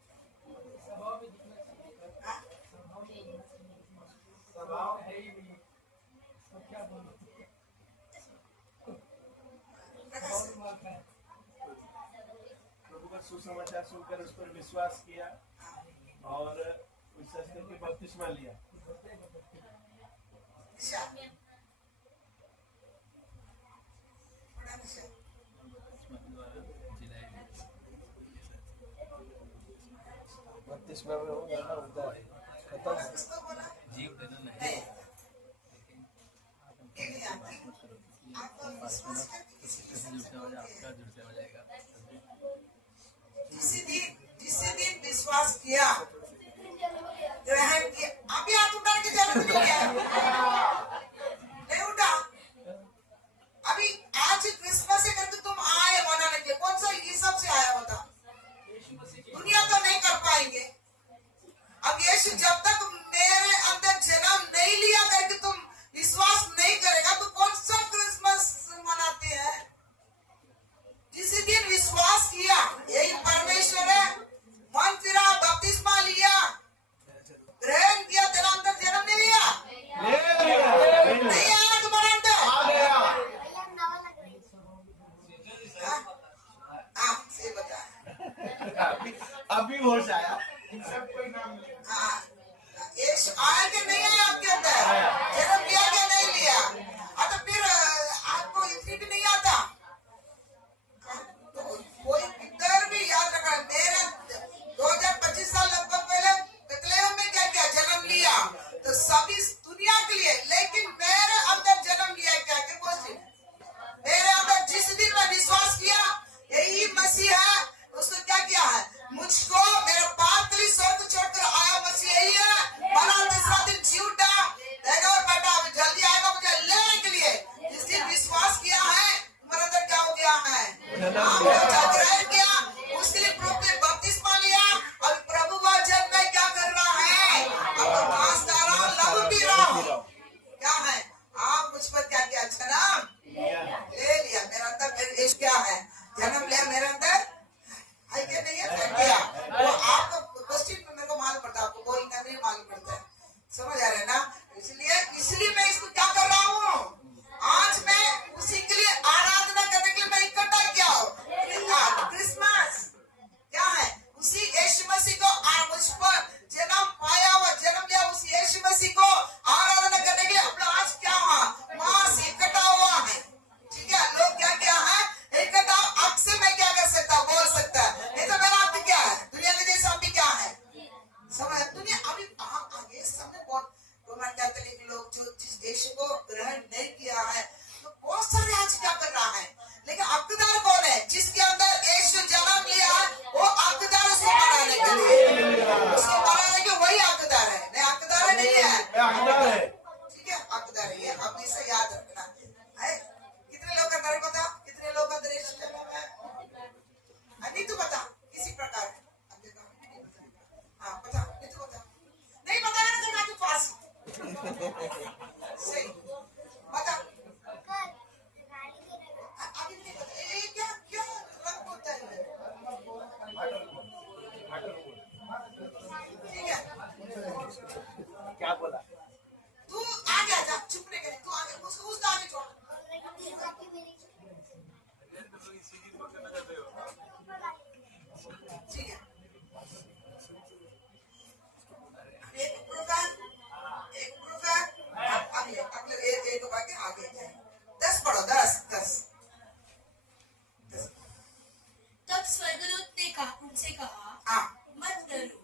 हाँ? स्वभाव है ही नहीं, तो क्या बोलूं? प्रकाश है? प्रभु का सुसमाचार सुनकर उस पर विश्वास किया और विश्वास करके बपतिस्मा लिया। निशा? बड़ा निशा? बपतिस्मा में हो गया ना होता है बोला किसको बोला? जीव देना नहीं नहीं। ये नहीं आती। आपको विश्वास करके किसी के साथ जुड़ते हो जाए आपका जुड़ते हो जाएगा जिस दिन विश्वास किया, ग्रहण किया, अभी हाथ उठाने की जरूरत नहीं है। नहीं उठा। अभी आज क्रिसमस से करके तुम आए मनाने के लिए, कौन सा ये सबसे आया बता? दुनिया तो नहीं कर पाएंगे। अब यीशु जब तक मेरे अंदर जन्म नहीं लिया करके तुम विश्वास नहीं करेगा तो कौन सा क्रिसमस मनाते हैं? जिस दिन विश्वास किया, यही परमेश्वर है, मन फिरा, बपतिस्मा लिया, ग्रहण किया, तेरा अंदर जन्म नहीं लिया, नहीं आया तुम्हारे अंदर। हाँ, सही बता। अभी होश आया। सब कोई नाम ले। हाँ, यीशु आया कि नहीं आया आपके अंदर? जन्म लिया कि नहीं लिया? तो फिर आपको इतनी भी नहीं आता। तो कोई इधर भी याद रखना, मेरा 2025 साल लगभग पहले बेथलेहम में क्या क्या जन्म लिया, तो सभी दुनिया के लिए, लेकिन मेरे अंदर जन्म लिया क्या क्या क्वेश्चन? मेरे अंदर जिस दिन मैं विश्वास किया यही मसीह है, उसको क्या किया है? मुझको मेरा पाप के लिए स्वर्ग छोड़कर आया मसीह यही है, मना तीसरा दिन जी उठा, देखो बेटा अभी जल्दी आएगा मुझे लेने के लिए। जिस दिन विश्वास किया है तुम्हारे अंदर क्या हो गया है? ग्रहण किया, उसके लिए प्रभु ने बपतिस्मा लिया। अब प्रभु वचन में क्या कर रहा है? अब मांस खा रहा हूं, लहू पी रहा हूं। क्या है? आप मुझ पर क्या किया? जन्म ले लिया। मेरा अंदर यीशु क्या है? जन्म लिया मेरे अंदर है क्या नहीं है? किया। वो आपको क्वेश्चन मेरे को मालूम पड़ता है, आपको बोलना नहीं मालूम पड़ता है। समझ आ रहे हैं ना? इसलिए मैं इसको क्या कर रहा हूँ? आज मैं उसी के लिए आराधना करने के लिए मैं इकट्ठा किया हूँ। क्रिसमस क्या है? उसी यीशु मसीह को मुझ पर जन्म पाया हुआ, जन्म लिया उस यीशु मसीह को आराधना करने के लिए अपना आज क्या हुआ? मास इकट्ठा हुआ है। ठीक है, लोग क्या क्या है? इकट्ठा। अब से मैं क्या कर सकता हूँ? बोल सकता है। नहीं तो मेरा आप क्या है? दुनिया के जैसा आप क्या है? समझ दुनिया अभी आगे सामने रोमन कैथोलिक लोग जो जिस यीशु को ग्रहण नहीं किया है, तो बहुत सारे आज क्या कर रहा है, लेकिन हकदार कौन है? जिसके अंदर यीशु जन्म लिया है वो हकदार उसको मनाने के लिए, उसको मनाने के वही हकदार है। नहीं हकदार है नहीं है? ठीक है, हकदार है। ये हमेशा याद रखना है। कितने लोग अंदर बता? कितने लोग अंदर यीशु जन्म है? नहीं तो बता किसी प्रकार। हाँ बता, नहीं तो बता। नहीं बताया ना तो मैं तो पास। सही बता। अभी नहीं बता। ये क्या क्या रंग होता है? ठीक है, क्या बोला? तू आगे आ जा, चुप नहीं करे। तू आगे, उसको आगे छोड़। ठीक है, एक प्रूफ है। अगले एक बाकी आगे जाए। 10 पढ़ो, 10। तब स्वर्गदूत ने उनसे कहा, हाँ मत डरो,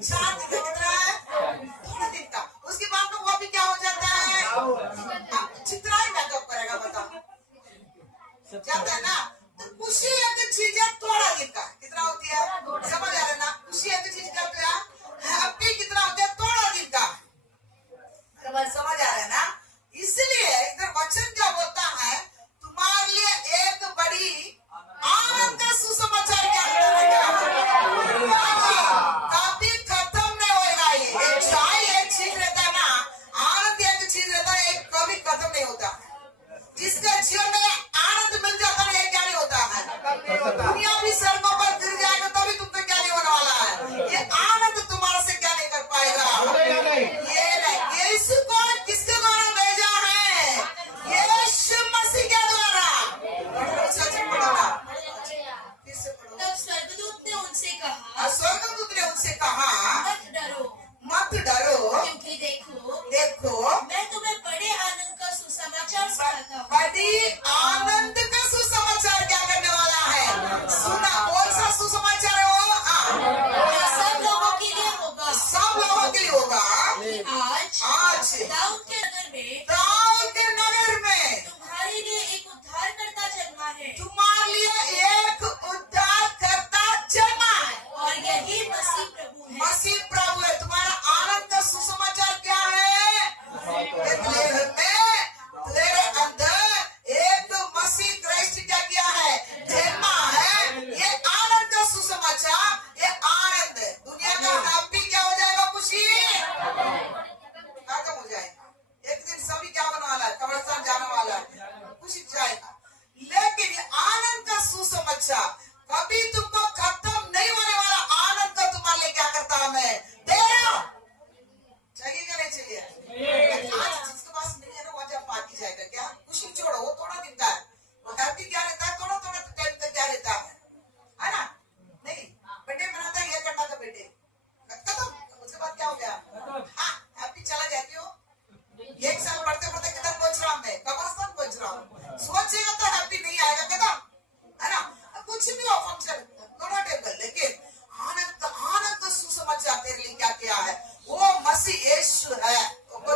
4 दिन का कितना है? थोड़ा दिन का। उसके बाद में वो भी क्या हो जाता है? चित्राई मेकअप करेगा, बताओ जाता है ना। तो खुशी एक चीज है थोड़ा दिन का, कितना होती है समझ आ रहा है ना। खुशी एक चीज का क्या हैप्पी कितना होता है? थोड़ा दिन का। समझ आ रहा है ना। इसलिए इधर वचन क्या बोलता है? तुम्हारे लिए एक बड़ी आनंद का सुसमाचार क्या कभी खत्म नहीं होगा। ये चाय एक चीज रहता है ना, आनंद एक चीज रहता है, एक कभी खत्म नहीं होता। जिसके जीवन में आनंद मिल जाता है, ये क्या नहीं होता है। दुनिया भी सड़कों पर गिर जाएगा तभी तुमको क्या नहीं होने वाला है। ये आनंद तुम्हारे से क्या नहीं कर पाएगा। ये यीशु को किसके द्वारा भेजा है? यीशु मसीह के द्वारा। तब स्वर्गदूत ने उनसे कहा, स्वर्गदूत ने उनसे कहा, मत डरो, मत डरो, क्योंकि देखो देखो मैं तुम्हें बड़े आनंद का सुसमाचार सुनाता हूँ। बड़ी आनंद का सुसमाचार क्या करने वाला है? सुना। कौन सा सुसमाचार है वो? जो सब लोगों के लिए होगा। सब लोगों के लिए होगा। आज दाऊद के नगर में, दाऊद के नगर में तुम्हारे लिए एक उद्धारकर्ता जन्मा है, तुम्हारे लिए एक उद्धारकर्ता जन्मा है, और यही मसीह प्रभु है। मसीह प्रभु है। तुम्हारा आनंद का सुसमाचार क्या है? तेरे अंदर एक मसीह क्राइस्ट क्या किया है? जन्मा है। ये आनंद का सुसमाचार, ये आनंद दुनिया का हैप्पी क्या हो जाएगा? खुशी खत्म हो जाएगा। एक दिन सभी क्या होने वाला है? कब्रिस्तान जाने वाला है, खुशी जाएगा। लेकिन ये आनंद का सुसमाचार कभी तुमको खत्म नहीं होने वाला। आनंद का तुम्हारे लिए क्या करता हूं मैं? दे रहा हूं। चाहिए क्या नहीं चाहिए? आज जिसके पास नहीं है ना, वो जब बाकी जाएगा क्या? खुशी छोड़ो, वो थोड़ा दिन का है। वो हैप्पी क्या रहता है? थोड़ा थोड़ा टाइम तक क्या रहता है ना। नहीं बर्थडे मनाता है, ये करता था बर्थडे खत्म, उसके बाद क्या हो गया? हाँ, हैप्पी चला गया। क्यों? एक साल बढ़ते बढ़ते किधर पहुंच रहा हूं मैं? कब्रिस्तान पहुंच रहा हूं। सोचेगा तो हैप्पी नहीं आएगा, खत्म है ना। कुछ भी हो फंक्शन थोड़ा टेबल, लेकिन आनंद का सुसमाचार तेरे लिए क्या किया है? वो मसीह यीशु है। वो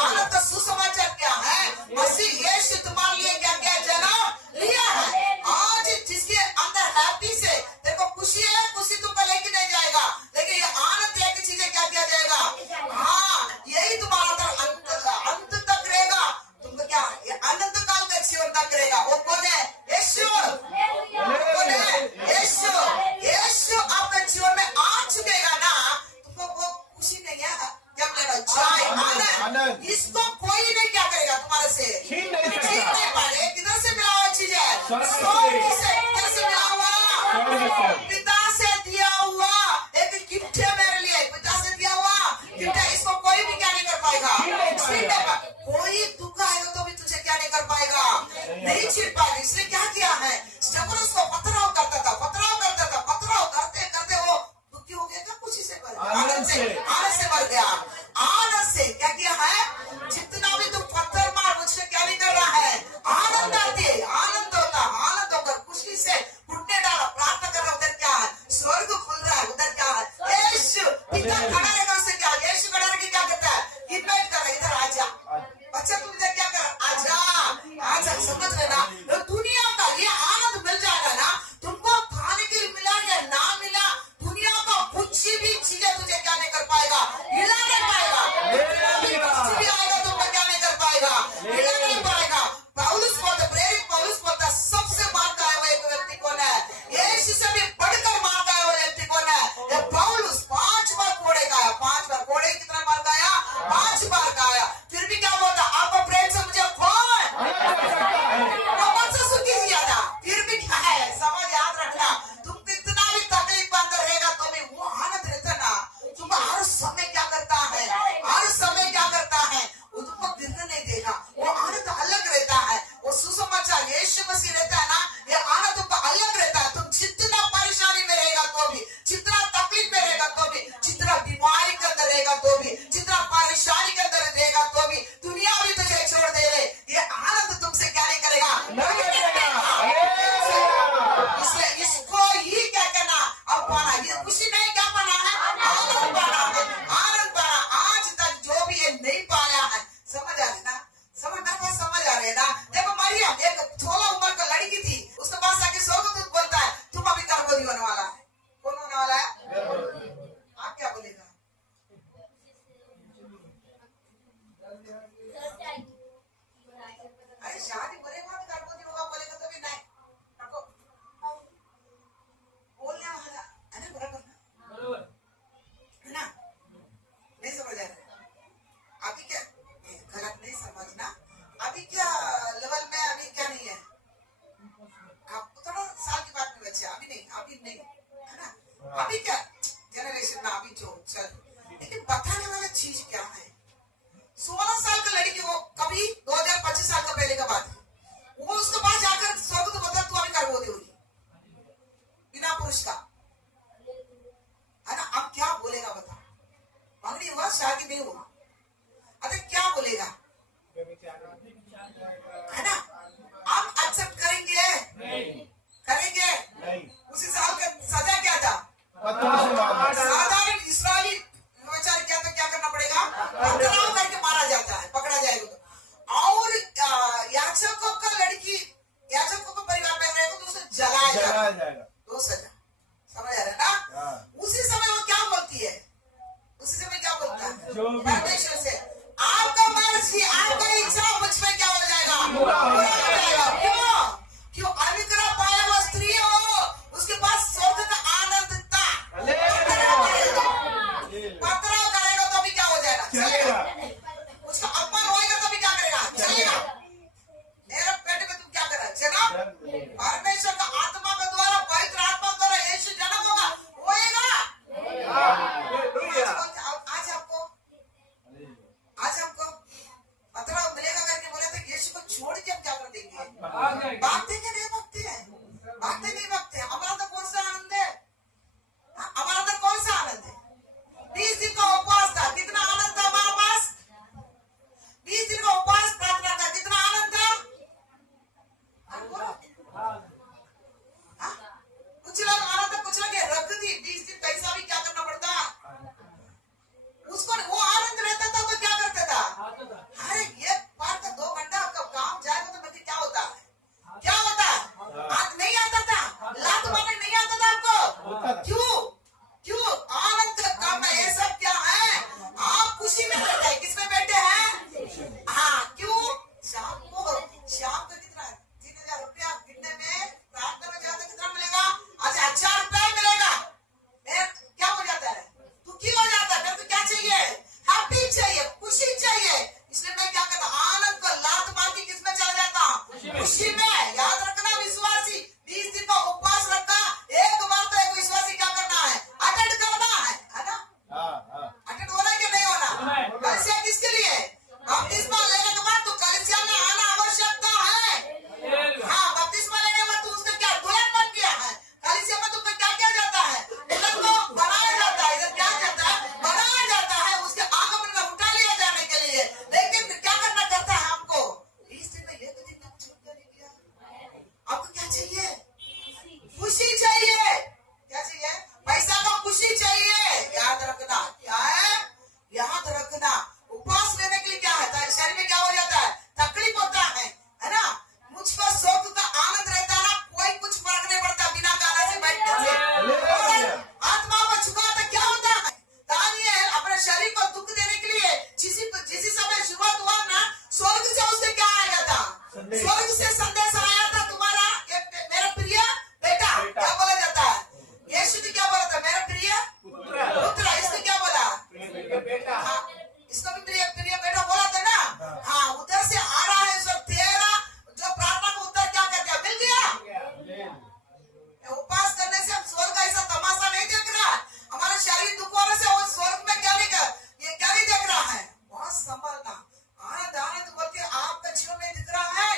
आनंद का सुसमाचार क्या है? मसीह यीशु तुम्हारे लिए क्या क्या जन्म लिया है। आज जिसके अंदर हैप्पी से तेरे को खुशी है, खुशी तुमको लेके नहीं जाएगा, लेकिन ये आनंद एक चीजें क्या किया जाएगा? हाँ, यही तुम्हारा अंत तक रहेगा। तुमको क्या ये अनंत काल का जीवन तक रहेगा। वो कौन है? यीशु। कौन है? यीशु। यीशु आपके जीवन में आ चुकेगा ना, तुमको वो खुशी नहीं है, क्या करेगा? जय आनंद। इसको कोई नहीं क्या करेगा तुम्हारे से, छीन नहीं पाएगा। किधर से मिला हुआ चीज है? स्वर्ग से। किधर से मिला हुआ? पिता से दिया हुआ एक गिफ्ट है मेरे लिए। पिता से दिया हुआ गिफ्ट है, इसको कोई भी क्या नहीं कर पाएगा, छीन नहीं पाएगा। कोई दुख आएगा तो भी तुझे क्या नहीं कर पाएगा, नहीं छीन पाएगा। इसलिए क्या किया है? स्टेफनस को पथराव करता था, पथराव करता था, पथराव करते करते वो दुखी हो गया था, खुशी से भर गया, आनंद से भर गया। आनंद से क्या किया है? जितना भी तुम पत्थर मार, मुझसे क्या नहीं कर रहा है? आनंद आती है, आनंद होता, आनंद होकर खुशी से घुटने डाला, प्रार्थना कर रहा। उधर क्या है? स्वर्ग खुल रहा है। उधर क्या है? यीशु पिता खड़ा रहेगा। उससे क्या? यीशु खड़ा रह के क्या करता है? इन्वाइट कर रहा है, इधर आजा बच्चा, तुम इधर क्या कर? आजा आजा। समझ लेना, दुनिया का ये आनंद मिल जाएगा ना, तुमको खाने के लिए मिला या ना मिला, दुनिया का कुछ भी चीजें तुझे क्या नहीं कर पाएगा, हिला नहीं पाएगा। कुछ भी आएगा तुमको क्या नहीं कर पाएगा, हिला नहीं पाएगा। पौलुस बोलता, प्रेरित पौलुस बोलता, सबसे मार खाया हुआ एक व्यक्ति कौन है? यीशु से भी बढ़कर मार खाया हुआ व्यक्ति कौन है? ये पौलुस 5 बार कोड़े खाया, 5 बार। कोड़े कितना बार खाया? 5 बार खाया। फिर भी क्या बोलता? आपको प्रेम से मुझे ज्यादा, फिर भी क्या है? समझ याद रखना, तुम कितना भी तकलीफ अंदर रहेगा तो भी वो आनंद रहता ना, तुम हर समय क्या करता है? हर समय क्या करता है? वो तुमको गिरने नहीं देगा। वो आनंद अलग रहता है। वो सुसमाचार यीशु मसीह रहता है ना, ये आनंद तुमको अलग रहता है। तुम जितना परेशानी में रहेगा तो भी, जितना तकलीफ में रहेगा तो भी, जितना बीमारी के अंदर रहेगा तो भी, जितना परेशानी के अंदर रहेगा तो भी, दुनिया भी तुझे छोड़ दे रहे, ये आनंद तुमसे क्या नहीं करेगा? इसलिए इसको ही क्या करना? अब पाना। ये खुशी नहीं क्या पाना है? चलो, लेकिन बताने वाला चीज क्या है? 16 साल का लड़की को कभी 2025 साल का पहले का बात है, वो उसके पास जाकर स्वर्ग तो बता तू अभी गर्भवती होगी बिना पुरुष का, है ना? अब क्या बोलेगा बता? मंगनी हुआ, शादी नहीं हुआ, अरे क्या बोलेगा? है ना? हम एक्सेप्ट करेंगे? करेंगे? उसी साल का सजा क्या था? साधारण इस्राएली व्यभिचार किया तो क्या करना पड़ेगा? पथराव करके मारा जाता है, पकड़ा जाएगा तो। और याजकों का लड़की, याजकों का परिवार में रहेगा तो उसे जलाया जाएगा। दो सजा, समझ आ रहा है ना? उसी समय वो क्या बोलती है? उसी समय क्या बोलता है परमेश्वर से? आपका मर्जी, आपका इच्छा मुझ में क्या हो जाएगा? पूरा हो जाएगा। क्यों? अनुग्रह पाया हुआ स्त्री हो, उसके पास स्वर्ग का आनंद था। पथराव करेगा तो भी क्या हो जाएगा? चलेगा। उसका अपमान होएगा तो भी क्या करेगा? चलेगा। मेरे पेट में तुम क्या कर रहा है? जनाब, परमेश्वर का आत्मा के द्वारा, पवित्र आत्मा द्वारा यीशु जन्म होगा, होएगा। आज हमको पथराव मिलेगा करके बोले तो यीशु को छोड़ के हम क्या कर देंगे? भागते क्या नहीं भागते हैं? भागते नहीं भागते हैं। हमारा तो कौन सा आनंद है? हमारा तो कौन सा आनंद है? 20 दिन का उपवास था, कितना आनंद था हमारे पास? 20 दिन का उपवास प्रार्थना था, कितना आनंद था? कुछ लोग आनंद, कुछ लोग रख दी 20 दिन, पैसा भी क्या करना पड़ता? उसको वो आनंद रहता था तो क्या करता था? अरे ये बार का 2 घंटा का काम जाएगा तो मतलब क्या होता है? क्या होता है? आज नहीं आता था, लात मारने नहीं आता था आपको। क्यों? क्यों? आनंद का काम है। ये सब क्या है? आप खुशी में बैठे हैं। किसमें बैठे हैं? हाँ, क्यों? शाम को कितना 3000 रुपया गिनने में, प्रार्थना में जाता कितना मिलेगा? आज 1000 रुपया मिलेगा। क्या हो जाता है? दुखी हो जाता है। मैं तो क्या चाहिए? हैप्पी चाहिए, खुशी चाहिए। इसलिए मैं क्या करता? आनंद को लात मार के किसमें चला जाता? खुशी में। याद रखना विश्वासी 20 दिन का उपवास रखा, एक बार तो एक विश्वासी क्या करना है? अटेंड करना है ना? अटेंड होना कि नहीं होना? कलीसिया किसके लिए? बपतिस्मा लेने के बाद तो कलीसिया में आना आवश्यकता है। हाँ, बपतिस्मा लेने के बाद तो उसने क्या दुल्हन बन गया है। कलीसिया में तुमने क्या किया जाता है? दुल्हन को बनाया जाता है। इधर क्या जाता है? बनाया जाता है उसके आगमन में उठा लिया जाने के लिए। लेकिन क्या करना करता है आपको? 20 दिन में एक दिन में कुछ नहीं किया। आपको क्या चाहिए? खुशी चाहिए। क्या चाहिए? पैसा का खुशी चाहिए। याद रखना। क्या है? याद रखना। उपवास लेने के लिए क्या है? शरीर में क्या हो जाता है? तकलीफ होता है ना? मुझको सुख का आनंद रहता है ना, कोई कुछ फर्क नहीं पड़ता बिना गाना से बैठने से। आत्मा को झुका तो क्या होता है? दानिएल अपने शरीर को दुख देने के लिए जिस समय शुरुआत हुआ ना, स्वर्ग से उससे क्या आया था? स्वर्ग से संदेश आया था, तुम्हारा मेरा प्रिय बेटा। क्या बोला जाता है? यीशु ने क्या बोला था? मेरा प्रिय पुत्र। इसने क्या बोला? हाँ, इसको भी प्रिय बेटा बोला था ना? हाँ, उधर से आ रहा है सब। तेरा जो प्रार्थना का उत्तर क्या कर दिया? मिल गया। उपवास करने से हम स्वर्ग का ऐसा तमाशा नहीं देख रहा। हमारा शरीर दुख होने से वो स्वर्ग में क्या नहीं देख रहा है? बहुत संभालना। आनंद बोल के आपका जीवन में दिख रहा है?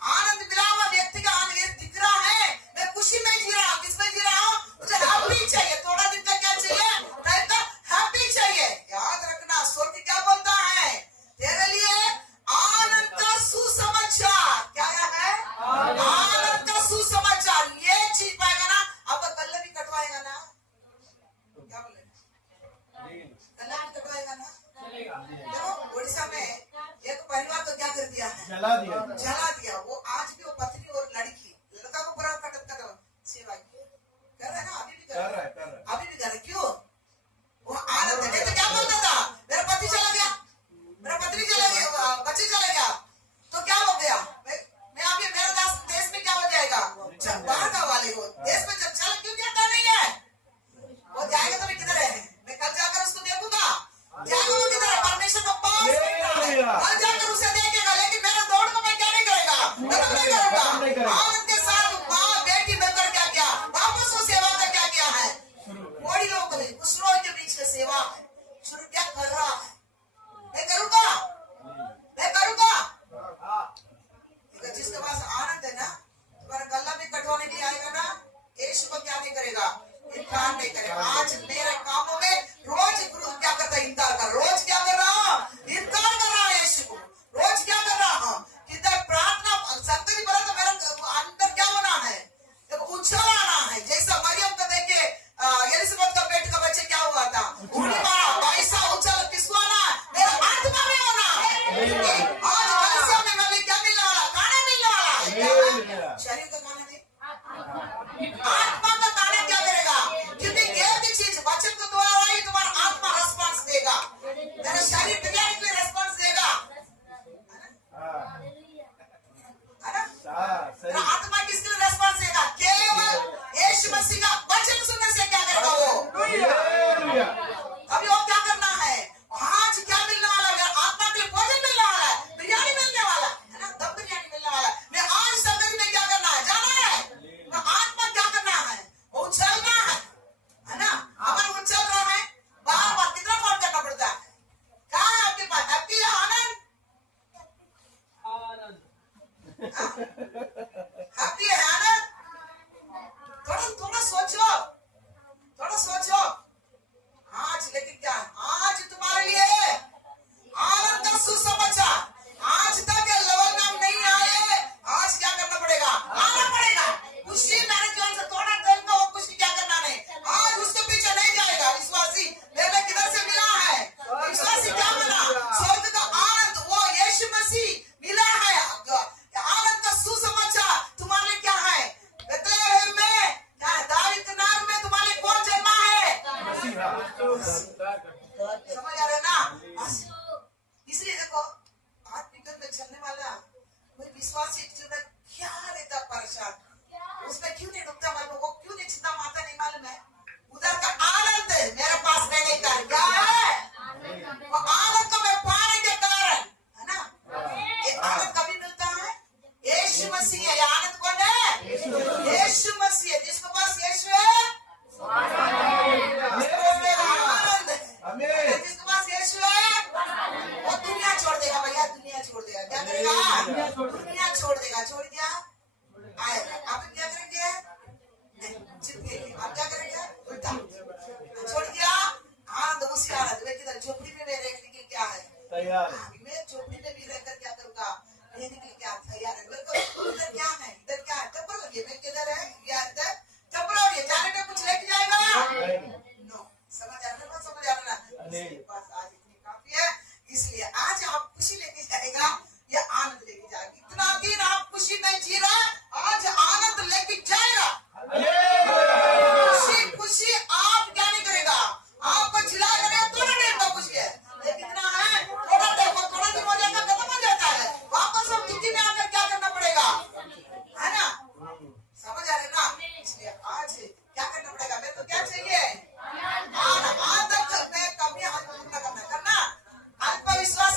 आनंद मिला हुआ व्यक्ति का आनंद दिख रहा है? मैं खुशी में जी रहा हूँ। किसमें जी रहा हूँ? मुझे हैप्पी चाहिए। थोड़ा दिन तक क्या चाहिए? हैप्पी चाहिए। याद रखना, स्वर्ग क्या बोलता है तेरे लिए? आनंद का सुसमाचार। क्या है? आनंद का सुसमाचार। ये चीज पाएगा ना, आपका गले भी कटवाएगा ना? क्या बोले? गला भी कटवाएगा ना? देखो, उड़ीसा में एक परिवार को क्या कर दिया है? जला दिया। वो आज भी वो पत्नी और लड़की, लड़का को पूरा कट सेवा कर रहा है ना? अभी भी कर रहा है। अभी भी कर रहा है। क्यों? वो आनंद है। तो क्या बोलता था? मेरा पति चला गया, मेरा पत्नी चला गया, बच्चे चला गया, तो क्या हो गया? मैं अभी मेरा देश में क्या हो जाएगा? बाहर का वाले हो देश में जब चला, क्यों जाता नहीं है? वो जाएगा तो मैं किधर है? मैं कल जाकर उसको देखूंगा। जाएगा वो किधर है? परमेश्वर का पास। कल जाकर उसे देखेगा। लेकिन मेरा दौड़ को मैं क्या नहीं करेगा? नहीं करे। आज मेरे कामों में रोज गुरु क्या करता है, इनकार कर, रोज क्या कर रहा हूँ, इनकार कर रहा हूँ यीशु को, रोज क्या कर रहा हूँ, किधर प्रार्थना संगति बोला तो मेरा अंदर क्या होना है, उछल आना है। जैसा मरियम को देखे एलिजबेथ का पेट का बच्चे क्या हुआ था, उन्हें मारा, वैसा उछल किसको आना, मेरा आत्मा में होना है। आज कलीसिया में हमें क्या मिलने वाला, खाना मिलने वाला है, शरीर का खाना नहीं, आत्मा का खाना क्या करेगा, क्योंकि एक ही चीज वचन के द्वारा ही तुम्हारा आत्मा रिस्पांस देगा, तेरा शरीर बिरयानी के लिए रिस्पांस देगा, है ना? तेरा आत्मा किसके लिए रिस्पांस देगा, केवल यीशु मसीह का वचन सुनने से क्या करेगा वो, अभी वो क्या करना है, आज क्या मिलने वाला है, आत्मा के लिए भोजन मिलने वाला है, बिरयानी मिलने वाला है ना, दम बिरयानी मिलने वाला है। मैं आज संगति में क्या करना है, जाना है, तो आत्मा क्या करना है, वो उछलना है ना। अगर उछल रहा है बार बार कितना फोन करना पड़ता है, कहाँ है आपके पास, हैप्पी या आनंद, हैप्पी है आनंद, थोड़ा सोचो, थोड़ा सोचो। आज लेकिन क्या है, आज तुम्हारे लिए आनंद का सुसमाचार, आज तक ये लेवल में हम नहीं आए, आज क्या करना पड़ेगा, आना पड़ेगा। खुशी मेरे जीवन से थोड़ा टाइम का, वो खुशी क्या करना नहीं, आज उसके पीछे नहीं जाएगा। विश्वासी मेरे किधर से मिला है, विश्वासी क्या मिला, स्वर्ग का आनंद, वो यीशु मसीह मिला है। आनंद का सुसमाचार तुम्हारे लिए क्या है, बेथलेहम में क्या है, दाऊद के नाम में तुम्हारे लिए कौन जन्मा है, समझ आ रहे ना। इसलिए देखो आत्मिक में चलने वाला कोई विश्वासी जीवन क्या रहता परेशान, उसमें क्यों नहीं डूबता मालूम, वो क्यों नहीं चिंता माता नहीं मालूम है, उधर का आनंद मेरे पास रहने का क्या है, वो आनंद को मैं पाने के कारण है ना। ये आनंद कभी मिलता है, यीशु मसीह है, ये आनंद कौन है, यीशु मसीह है, जिसके पास यीशु है आनंद है, जिसके पास यीशु है वो दुनिया छोड़ देगा भैया, दुनिया छोड़ देगा, क्या करेगा, दुनिया छोड़ देगा, छोड़ दिया आएगा। आप क्या करेंगे, चिपकेंगे, आप क्या करेंगे, उल्टा छोड़ दिया आनंद, उसी आनंद में किधर झोपड़ी में रहने के लिए क्या है तैयार, मैं झोपड़ी में भी रहकर क्या करूंगा, रहने के लिए क्या तैयार है, मेरे को इधर क्या है, इधर क्या है, टपर लगे, मैं किधर है, या इधर टपर हो गया, जाने में कुछ लेके जाएगा नो, समझ आ रहा, समझ आ रहा, बस आज इतनी काफी है। इसलिए आज आप खुशी लेके जाएगा या आनंद लेके जाएगा, इतना दिन आप खुशी नहीं जी रहा, आज आनंद लेके जाएगा। खुशी खुशी आप क्या नहीं करेगा, आपको चिल्ला करेगा, थोड़ा टाइम का खुशी है, लेकिन इतना है थोड़ा टाइम, थोड़ा दिन हो जाएगा, खत्म हो जाता है, वापस हम दुखी में आकर क्या करना पड़ेगा, है ना, समझ आ रहे ना। इसलिए आज क्या करना पड़ेगा, मेरे को क्या चाहिए, आनंद में कभी करना अल्प विश्वास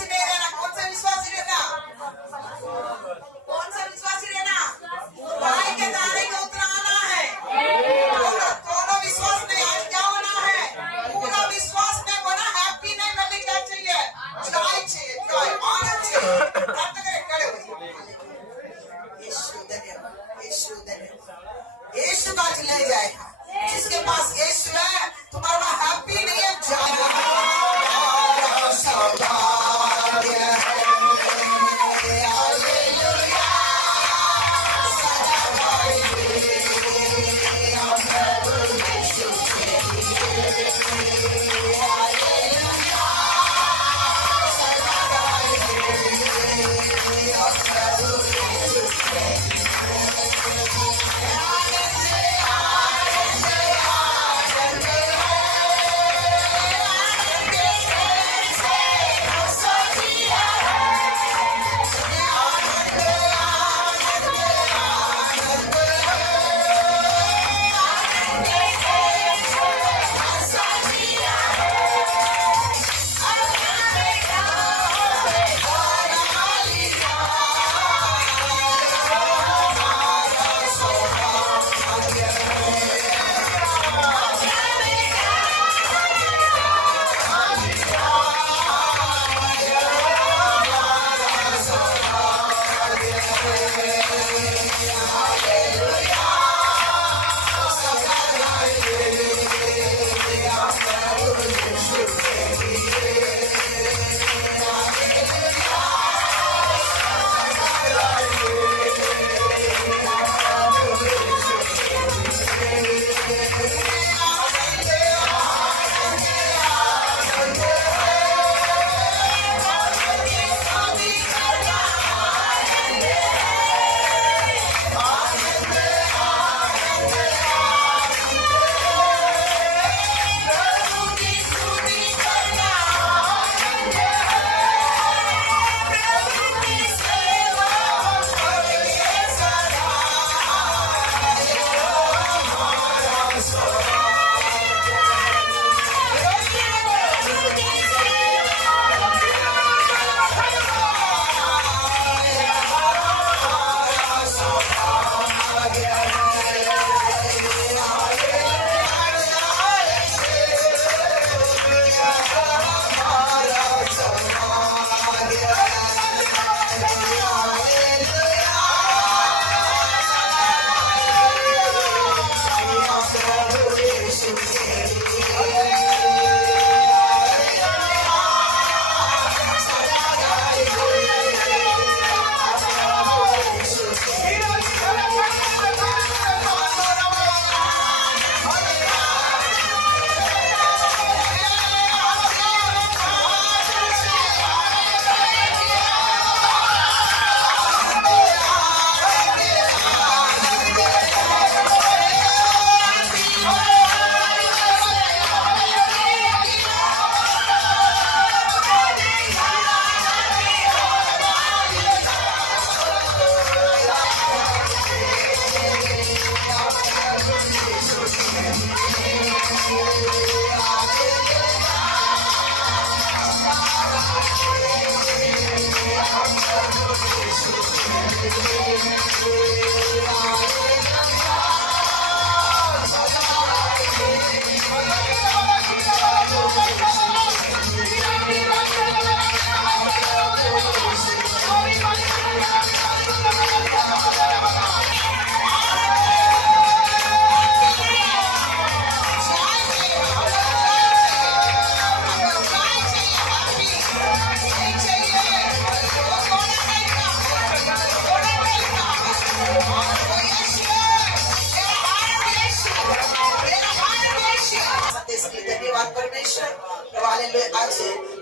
इसके लिए धन्यवाद परमेश्वर। प्रभु हालेलुया। आज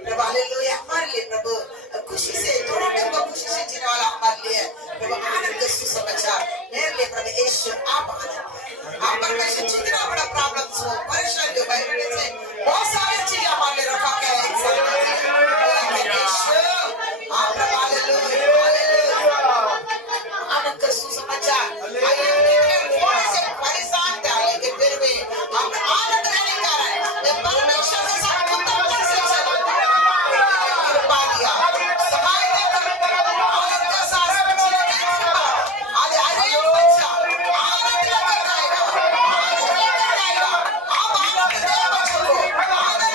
प्रभु हालेलुया हमारे लिए प्रभु खुशी से दोनों ढंग को खुशी से जीने वाला हमारे लिए प्रभु आनंद का सुसमाचार मेरे लिए प्रभु यीशु आप आनंद आप परमेश्वर जितना बड़ा प्रॉब्लम्स हो परेशानी हो भाई से बहुत सारी चीजें हमारे लिए रखा गया है यीशु आप प्रभु हालेलुया आनंद का सुसमाचार थोड़े से परेशान था लेकिन फिर भी हम आनंद रहने का कारण परमेश्वर के साथ उत्तम से चला कृपा दिया सहायता आनंद का साथ जीने की कृपा आज हर एक बच्चा आनंद लेकर जाएगा आप आनंद दे बच्चों को आनंद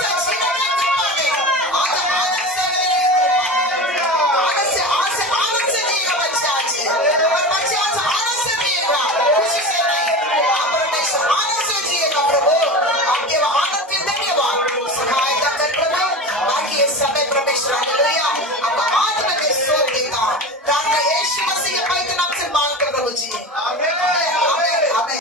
से जीने की कृपा दे आज आनंद से जिएगा बच्चा आज और बच्चे आज आनंद से जिएगा खुशी से नहीं आप परमेश्वर आनंद से जिएगा प्रभु आपके आनंद के धन्यवाद सहायता कर प्रभु बाकी ये समय परमेश्वर हालेलुया आपको आत्मा के सोच देता हूं प्रार्थना यीशु मसीह के पवित्र नाम से मांगते प्रभु जी आमीन आमीन आमीन।